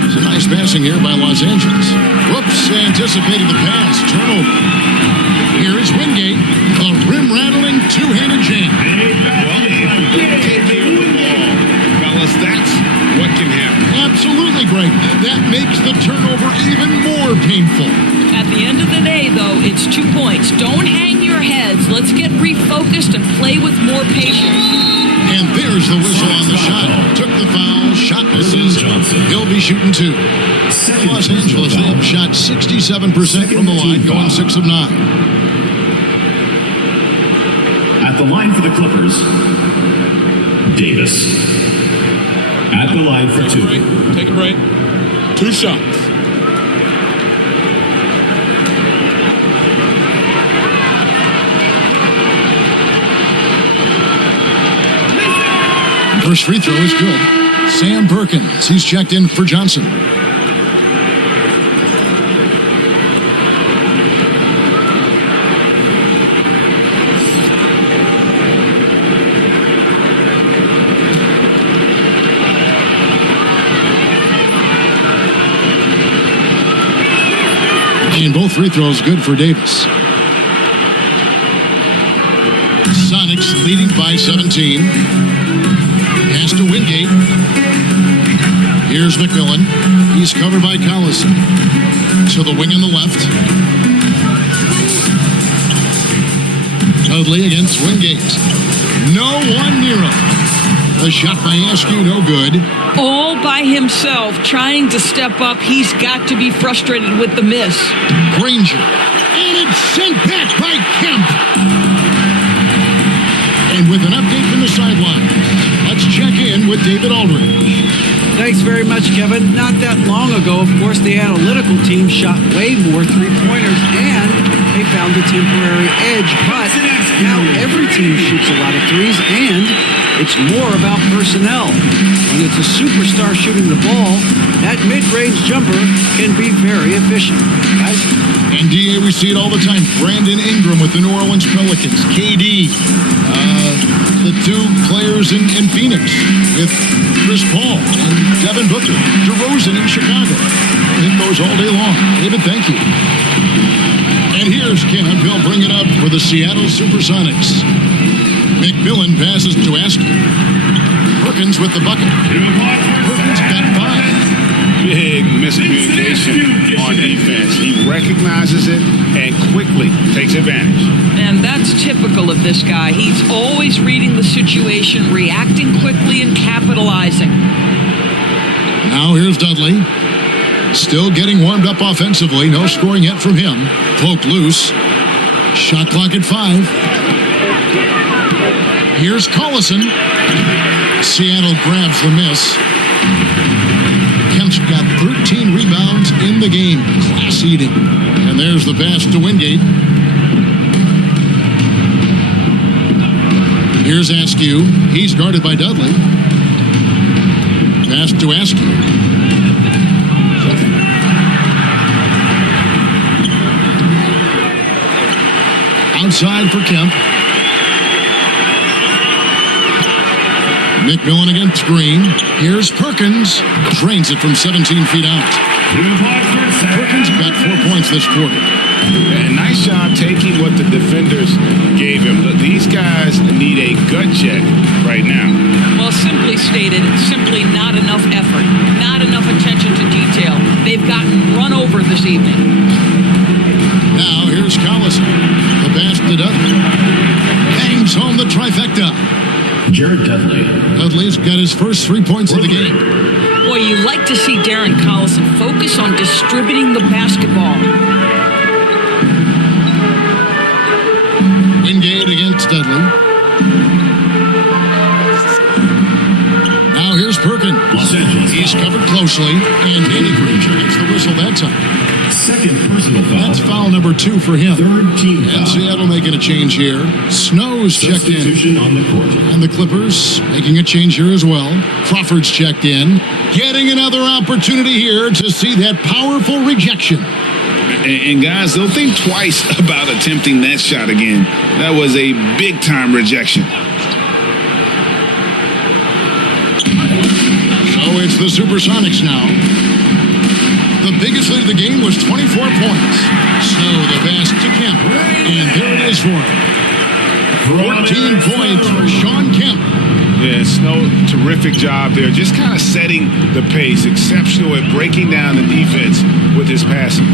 It's a nice passing here by Los Angeles. Whoops, anticipated the pass. Turnover. Here is Wingate. A rim-rattling two-handed jam. Well, if you don't take care of the ball, fellas, that's what can happen. Absolutely, Greg. That makes the turnover even more painful. At the end of the day, though, it's 2 points. Don't hang your heads. Let's get refocused and play with more patience. And there's the whistle on the shot. Took the foul. Shot misses. He'll be shooting 2. Los Angeles, they have shot 67% from the line, going 6 of 9. At the line for the Clippers, Davis. At the line for 2. Take a break. 2 shots. First free throw is good. Sam Perkins, he's checked in for Johnson. And both free throws good for Davis. Sonics leading by 17. Pass to Wingate. Here's McMillan. He's covered by Collison. To the wing on the left. Dudley against Wingate. No one near him. The shot by Askew, no good. All by himself, trying to step up. He's got to be frustrated with the miss. Granger. And it's sent back by Kemp. And with an update from the sideline, let's check in with David Aldridge. Thanks very much, Kevin. Not that long ago, of course, the analytical team shot way more three-pointers, and they found a temporary edge. But now every team shoots a lot of threes, and It's more about personnel. When it's a superstar shooting the ball, that mid-range jumper can be very efficient. Guys? And DA, we see it all the time. Brandon Ingram with the New Orleans Pelicans. KD, the two players in Phoenix with Chris Paul and Devin Booker. DeRozan in Chicago. It goes all day long. David, thank you. And here's Kemp. He'll bring it up for the Seattle SuperSonics. McMillan passes to Askew. Perkins with the bucket. Perkins got 5. Big miscommunication on defense. He recognizes it and quickly takes advantage. And that's typical of this guy. He's always reading the situation, reacting quickly, and capitalizing. Now here's Dudley. Still getting warmed up offensively. No scoring yet from him. Poke loose. Shot clock at 5. Here's Collison. Seattle grabs the miss. Kemp's got 13 rebounds in the game. Class eating. And there's the pass to Wingate. Here's Askew. He's guarded by Dudley. Pass to Askew. Outside for Kemp. McMillan against Green. Here's Perkins. Drains it from 17 feet out. Perkins got 4 points this quarter. And nice job taking what the defenders gave him. These guys need a gut check right now. Well, simply stated, simply not enough effort, not enough attention to detail. They've gotten run over this evening. Now here's Collison. The pass to Dudley. Bangs home the trifecta. Jared Dudley. Dudley's got his first 3 points of the game. Boy, you like to see Darren Collison focus on distributing the basketball. Wingate against Dudley. Now here's Perkins. Los Angeles. He's covered closely, and Danny Granger gets the whistle that time. Second personal foul. That's foul number 2 for him. Third team foul. And Seattle making a change here. Snow's checked in. Substitution on the court. And the Clippers making a change here as well. Crawford's checked in. Getting another opportunity here to see that powerful rejection. And guys, they'll think twice about attempting that shot again. That was a big-time rejection. So it's the SuperSonics now. The biggest lead of the game was 24 points. Snow the pass to Kemp. And there it is for him. 14 points for Shawn Kemp. Yeah, Snow, terrific job there. Just kind of setting the pace. Exceptional at breaking down the defense with his passing.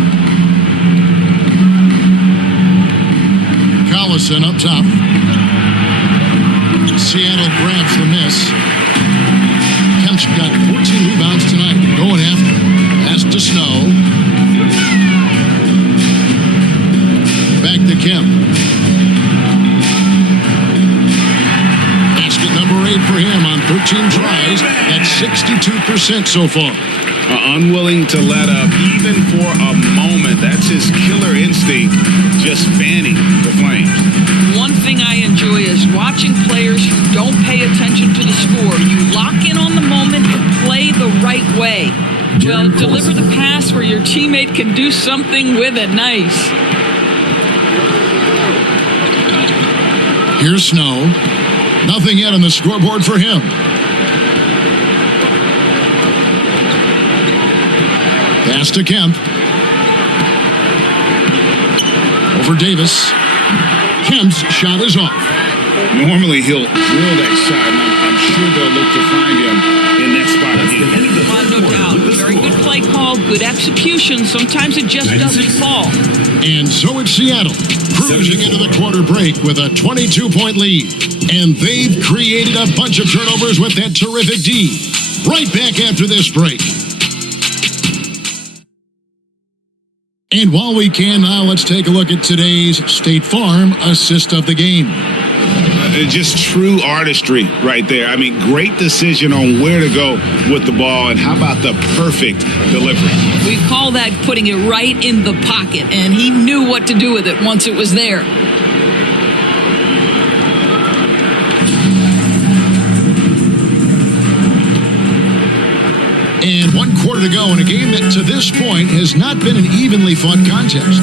Collison up top. Seattle grabs the miss. Kemp's got 14 rebounds tonight. Going after. Pass to Snow. Back to Kemp. Basket number 8 for him on 13 tries. That's 62% so far. Unwilling to let up even for a moment. That's his killer instinct, just fanning the flames. One thing I enjoy is watching players who don't pay attention to the score. You lock in on the moment and play the right way. Well, deliver the pass where your teammate can do something with it. Nice. Here's Snow. Nothing yet on the scoreboard for him. Pass to Kemp. Over Davis. Kemp's shot is off. Normally he'll drill that shot, and I'm sure they'll look to find him in that spot again. No doubt. Very good play call, good execution. Sometimes it just doesn't fall. And so it's Seattle, cruising into the quarter break with a 22-point lead. And they've created a bunch of turnovers with that terrific D. Right back after this break. And while we can now, let's take a look at today's State Farm assist of the game. Just true artistry right there. I mean, great decision on where to go with the ball, and how about the perfect delivery? We call that putting it right in the pocket, and he knew what to do with it once it was there. And 1 quarter to go in a game that to this point has not been an evenly fought contest.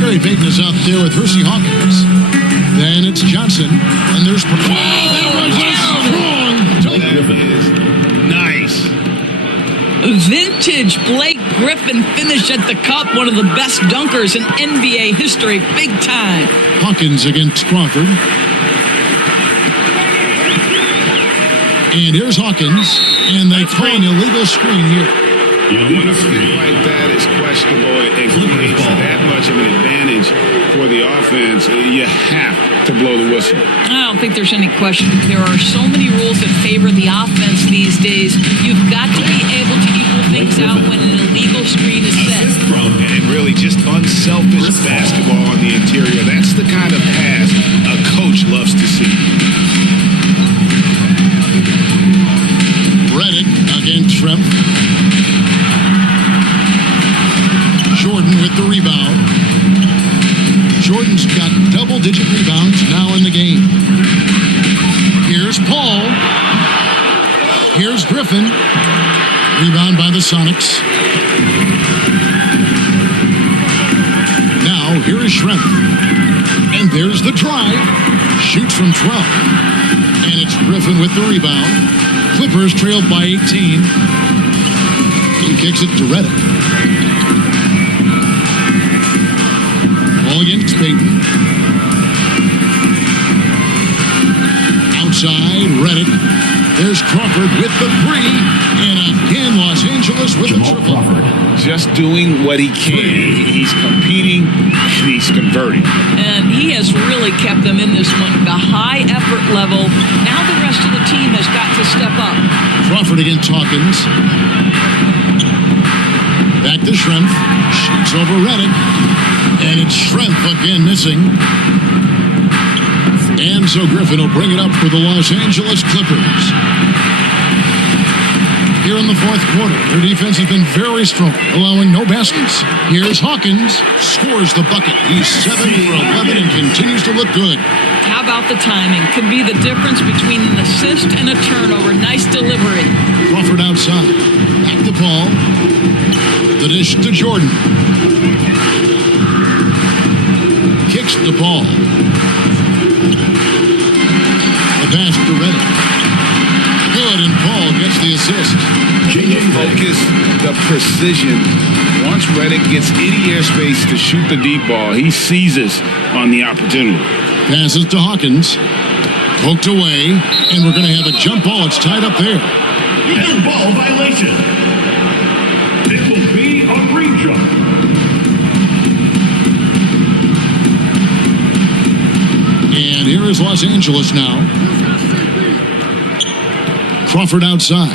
Gary Payton is out there with Hersey Hawkins. Then it's Johnson. And there's... Blake Griffin. Nice. Vintage Blake Griffin finished at the cup, one of the best dunkers in NBA history, big time. Hawkins against Crawford. And here's Hawkins, and they call an illegal screen here. When a screen like that is questionable, it creates that much of an advantage for the offense. You have to blow the whistle. I don't think there's any question. There are so many rules that favor the offense these days. You've got to be able to equal things out when an illegal screen is set. And really just unselfish basketball on the interior. That's the kind of pass a coach loves to see. Redick against Schrempf. Jordan with the rebound. Jordan's got double-digit rebounds now in the game. Here's Paul. Here's Griffin. Rebound by the Sonics. Now, here is Schrempf. And there's the drive. Shoots from 12. And it's Griffin with the rebound. Clippers trailed by 18. He kicks it to Redick. Ball against Payton. Outside, Redick. There's Crawford with the 3. And again, Los Angeles with a triple. Just doing what he can. He's competing, and he's converting. And he has really kept them in this one. The high effort level. Now the rest of the team has got to step up. Crawford against Hawkins. Back to Schrempf. Shoots over Redick. And it's Schrempf again missing. And so Griffin will bring it up for the Los Angeles Clippers. Here in the fourth quarter, their defense has been very strong, allowing no baskets. Here's Hawkins, scores the bucket. He's 7 for 11 and continues to look good. How about the timing? Could be the difference between an assist and a turnover. Nice delivery. Crawford outside. Back to Paul. The dish to Jordan. Kicks to Paul. The pass to Redick. Good, and Paul gets the assist. The focus, the precision. Once Redick gets any airspace to shoot the deep ball, he seizes on the opportunity. Passes to Hawkins. Poked away, and we're going to have a jump ball. It's tied up there. And ball violation. It will be a green jump. And here is Los Angeles now. Crawford outside.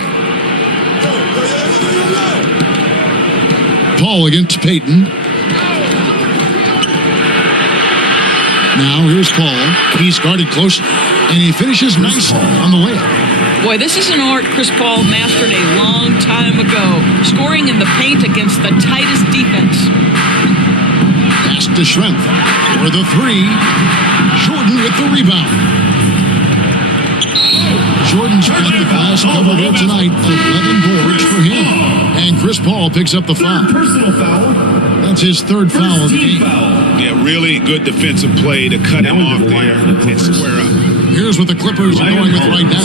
Paul against Payton. Now here's Paul. He's guarded close, and he finishes nicely on the layup. Boy, this is an art Chris Paul mastered a long time ago, scoring in the paint against the tightest defense. Pass to Schrempf for the 3. Jordan with the rebound. Jordan's got the glass covered up tonight. 11 boards for him. And Chris Paul picks up the foul. Personal foul. That's his 3rd foul of the game. Yeah, really good defensive play to cut him off there and square up. Here's what the Clippers are going with right now.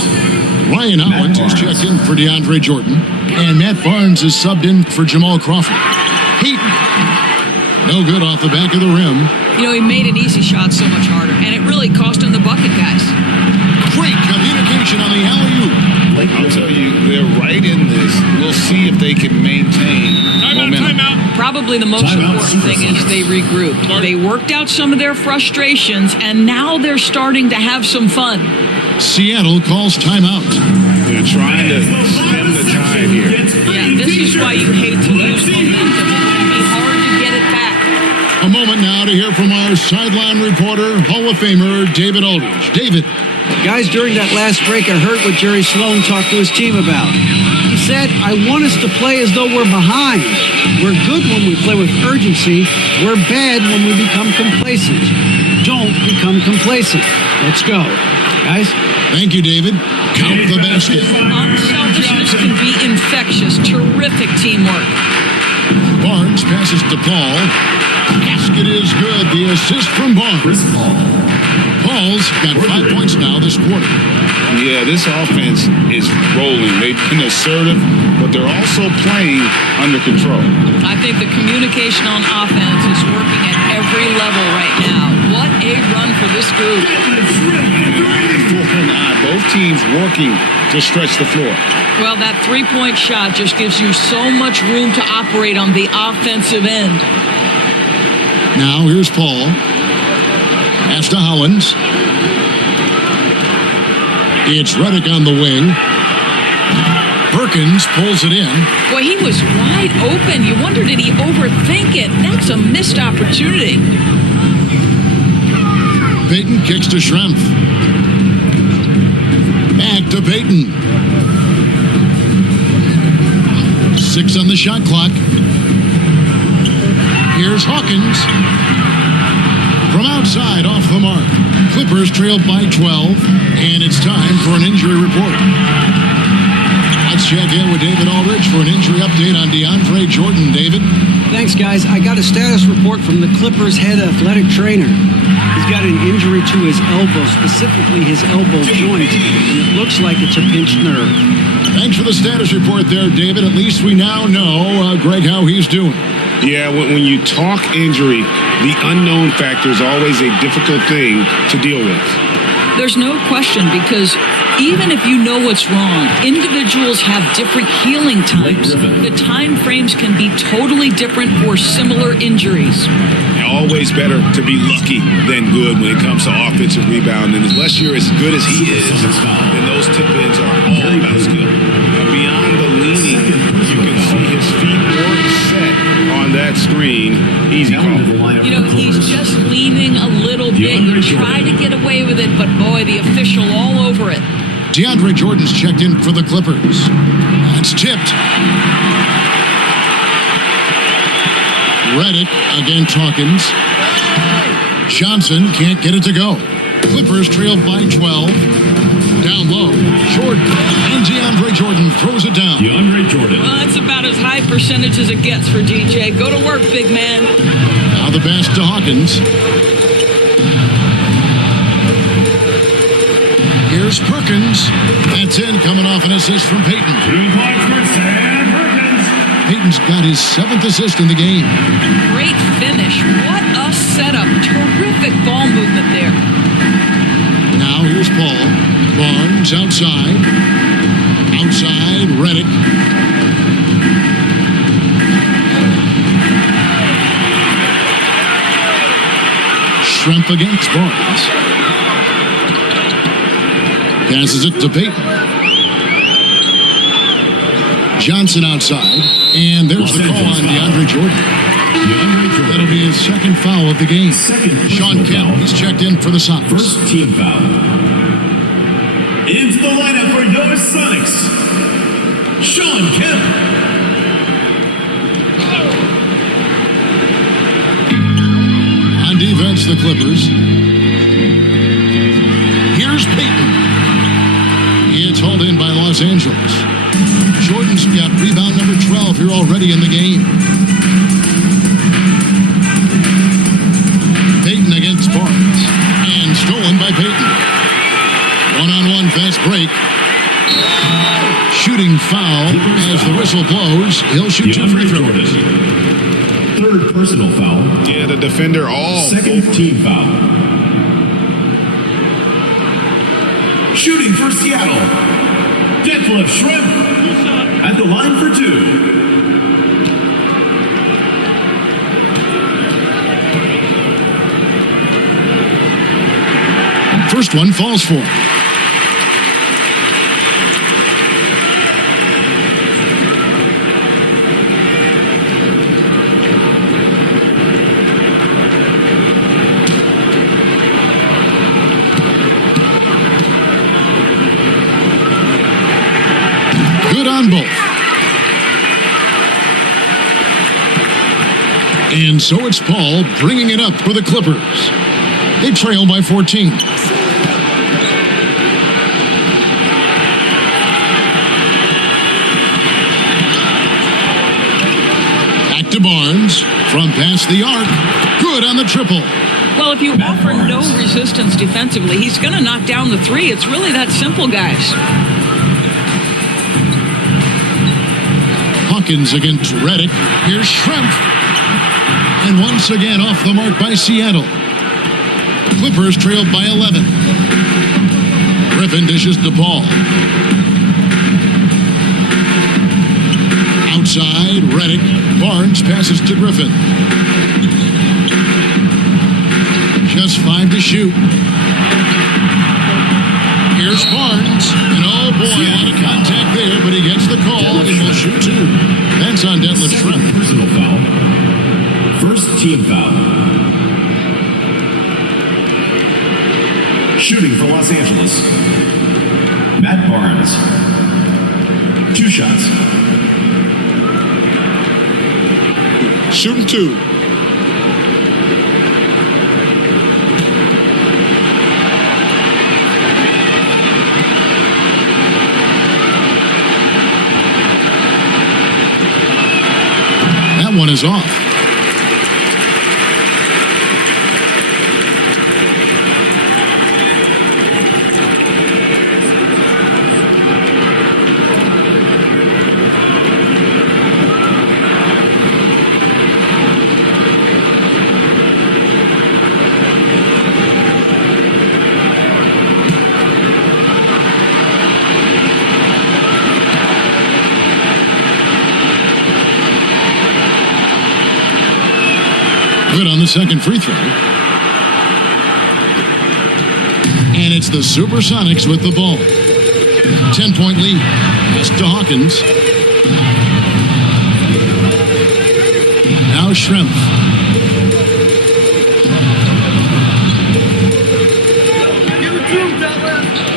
Ryan Howard is checked in for DeAndre Jordan. And Matt Barnes is subbed in for Jamal Crawford. Payton. No good off the back of the rim. You know, he made an easy shot so much harder, and it really cost him the bucket, guys. Great communication on the alley-oop. I'll tell you, they're right in this. We'll see if they can maintain momentum. Probably the most important thing is they regrouped. They worked out some of their frustrations, and now they're starting to have some fun. Seattle calls timeout. They're trying to stem the tide here. Yeah, this is why you hate to lose momentum. It can be hard to get it back. A moment now to hear from our sideline reporter, Hall of Famer David Aldridge. David. Guys, during that last break, I heard what Jerry Sloan talked to his team about. He said, I want us to play as though we're behind. We're good when we play with urgency. We're bad when we become complacent. Don't become complacent. Let's go. Guys? Thank you, David. count the basket. Unselfishness can be infectious. Terrific teamwork. Barnes passes to Paul. Basket is good. The assist from Barnes. Paul's got 5 points now this quarter. Yeah, this offense is rolling. They've been assertive, but they're also playing under control. I think the communication on offense is working at every level right now. What a run for this group. 4-9, both teams working to stretch the floor. Well, that three-point shot just gives you so much room to operate on the offensive end. Now here's Paul. Pass to Hollins. It's Redick on the wing. Perkins pulls it in. Boy, he was wide open. You wonder, did he overthink it? That's a missed opportunity. Payton kicks to Schrempf. Back to Payton. 6 on the shot clock. Here's Hawkins. From outside, off the mark. Clippers trail by 12, and it's time for an injury report. Let's check in with David Aldridge for an injury update on DeAndre Jordan. David? Thanks, guys. I got a status report from the Clippers' head athletic trainer. He's got an injury to his elbow, specifically his elbow joint, and it looks like it's a pinched nerve. Thanks for the status report there, David. At least we now know, Greg, how he's doing. Yeah, when you talk injury, the unknown factor is always a difficult thing to deal with. There's no question, because even if you know what's wrong, individuals have different healing times. The time frames can be totally different for similar injuries. Always better to be lucky than good when it comes to offensive rebound. And unless you're as good as he is, then those tip-ins are all about skill. Beyond the leaning, you can see his feet work set on that screen. Easy call. You know, he's just leaning a little bit. You try to get away with it, but boy, the official all over it. DeAndre Jordan's checked in for the Clippers. It's tipped. Redick against Hawkins. Johnson can't get it to go. Clippers trail by 12. Down low, Jordan. And DeAndre Jordan throws it down. DeAndre Jordan. Well, that's about as high percentage as it gets for DJ. Go to work, big man. Now the pass to Hawkins. Here's Perkins. That's in, coming off an assist from Payton. 2 points for Sam Perkins. Payton's got his 7th assist in the game. Great finish. What a setup. Terrific ball movement there. Now here's Paul. Barnes outside. Outside, Redick. Schrempf against Barnes. Passes it to Payton. Johnson outside. And there's the call on DeAndre Jordan. That'll be his 2nd foul of the game. Shawn Kemp, he's checked in for the Sonics. First team foul. Into the lineup for your Sonics, Shawn Kemp. On defense, the Clippers. Here's Payton. It's hauled in by Los Angeles. Jordan's got rebound number 12 here already in the game. Payton against Barnes. And stolen by Payton. One-on-one fast break. Shooting foul as the whistle blows. He'll shoot 2 free throws. 3rd personal foul. Yeah, the defender all 2nd team foul. Shooting for Seattle, Detlef Schrempf at the line for 2. First one falls for him. Good on both. And so it's Paul bringing it up for the Clippers. They trail by 14. to Barnes from past the arc. Good on the triple. Well, if you offer no resistance defensively, he's going to knock down the three. It's really that simple, guys. Hawkins against Redick. Here's Schrempf. And once again off the mark by Seattle. Clippers trailed by 11. Griffin dishes to Paul. Outside, Redick. Barnes passes to Griffin. Just 5 to shoot. Here's Barnes. And oh boy, a lot of contact there, but he gets the call and will shoot 2. That's on Detlef Schrempf. Personal foul. First team foul. Shooting for Los Angeles. Matt Barnes. 2 shots. Shooting 2. That one is off. Good on the second free throw. And it's the SuperSonics with the ball. 10-point lead. Pass to Hawkins. Now Schrempf.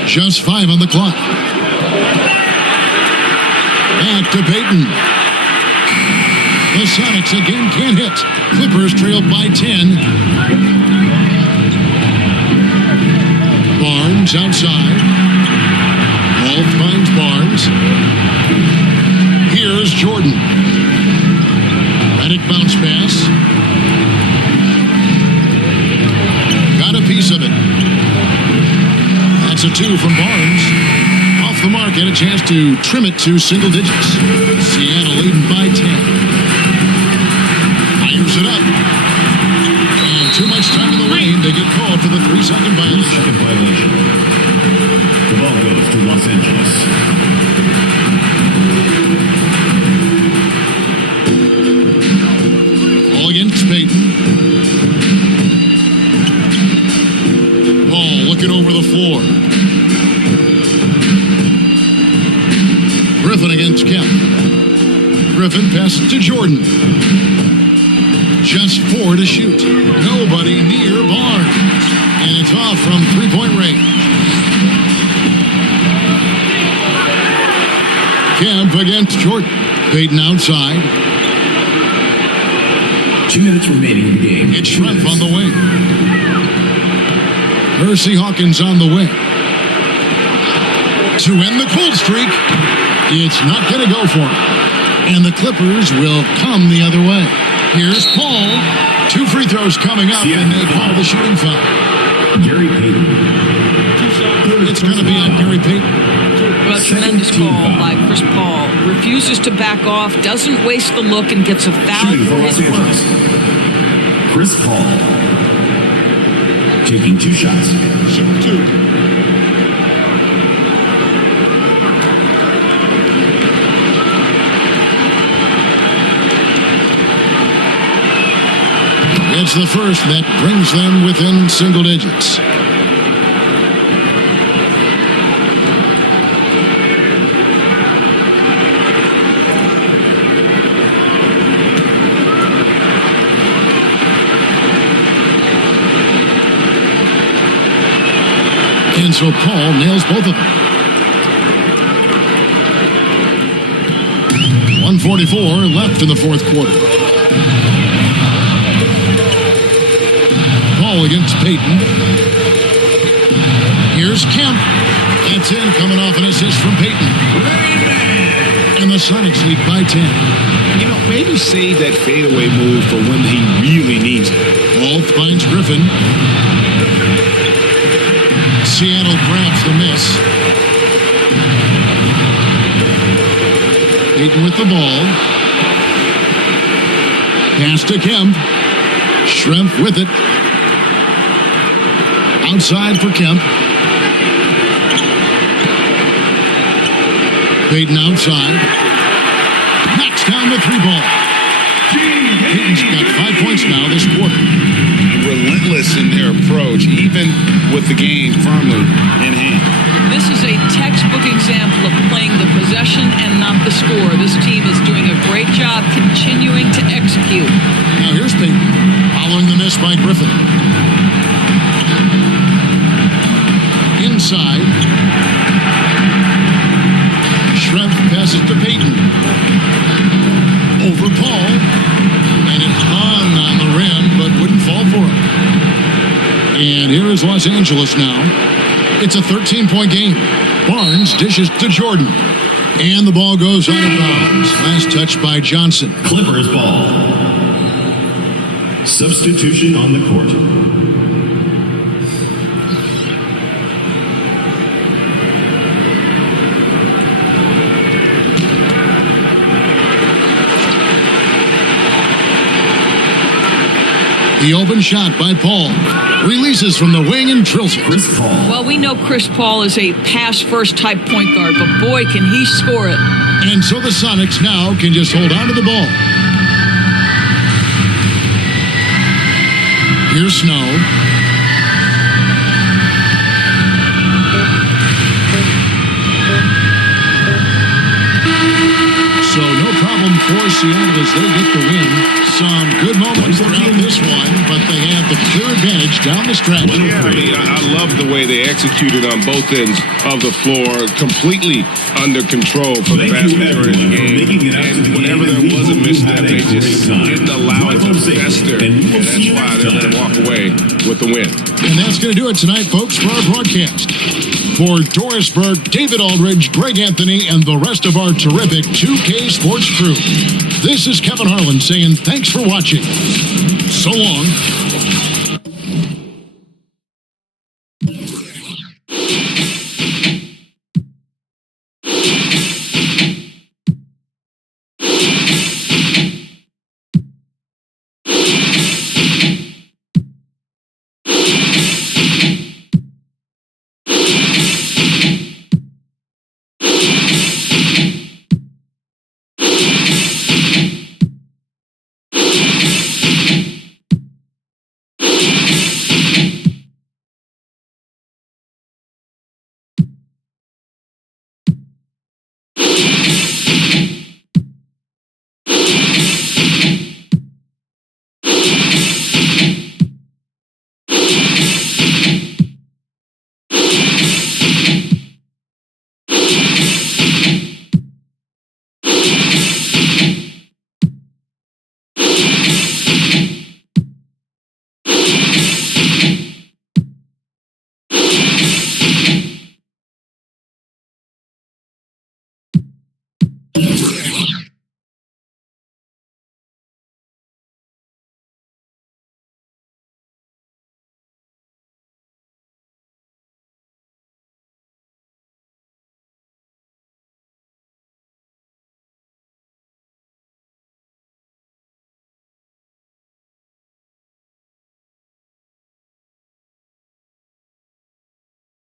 Just 5 on the clock. Back to Payton. The Sonics again can't hit. Clippers trailed by 10. Barnes outside. Wolf finds Barnes. Here's Jordan. Redick bounce pass. Got a piece of it. That's a 2 from Barnes. Off the mark and a chance to trim it to single digits. Seattle leading by 10. Fires it up. And too much time in the lane. They get called for the 3-second violation. The ball goes to Los Angeles. Ball against Payton. Paul looking over the floor. Griffin against Kemp. Griffin passes to Jordan. Just 4 to shoot. Nobody near Barnes. And it's off from 3-point range. Kemp against Jordan. Payton outside. 2 minutes remaining in the game. It's Schrempf on the wing. Percy Hawkins on the wing. To end the cold streak. It's not going to go for him. And the Clippers will come the other way. Here's Paul. 2 free throws coming up, and they call the shooting foul. Gary Payton. It's going to be on Gary Payton. Well, tremendous call by Chris Paul. Refuses to back off, doesn't waste the look, and gets a foul Shooting for his work. Chris Paul. Taking 2 shots. Shooting 2. It's the first that brings them within single digits. And so Paul nails both of them. 1:44 left in the fourth quarter. Paul against Payton. Here's Kemp. That's in, coming off an assist from Payton. And the Sonics lead by 10. You know, maybe save that fadeaway move for when he really needs it. Ball finds Griffin. Seattle grabs the miss. Payton with the ball. Pass to Kemp. Schrempf with it. Outside for Kemp. Payton outside. Knocks down the 3-ball. Payton's got 5 points now this quarter. Relentless in their approach, even with the game firmly in hand. This is a textbook example of playing the possession and not the score. This team is doing a great job continuing to execute. Now here's Payton, following the miss by Griffin. Inside. Schrempf passes to Payton. Over Paul. And it hung on the rim, but wouldn't fall for him. And here is Los Angeles now. It's a 13-point game. Barnes dishes to Jordan. And the ball goes out of bounds. Last touch by Johnson. Clippers ball. Substitution on the court. The open shot by Paul. Releases from the wing and drills it. Chris Paul. Well, we know Chris Paul is a pass-first type point guard, but boy, can he score it. And so the Sonics now can just hold on to the ball. Here's Snow. So no problem for Seattle as they get the win. Some good moments throughout this one, but they have the clear advantage down the stretch. Yeah, I love the way they executed on both ends of the floor, completely under control for the vast majority of the game. And whenever there was a misstep, they just didn't allow it to fester. And that's why they're going to walk away with the win. And that's going to do it tonight, folks, for our broadcast. For Dorisburg, David Aldridge, Greg Anthony, and the rest of our terrific 2K Sports crew, this is Kevin Harlan saying thanks for watching. So long.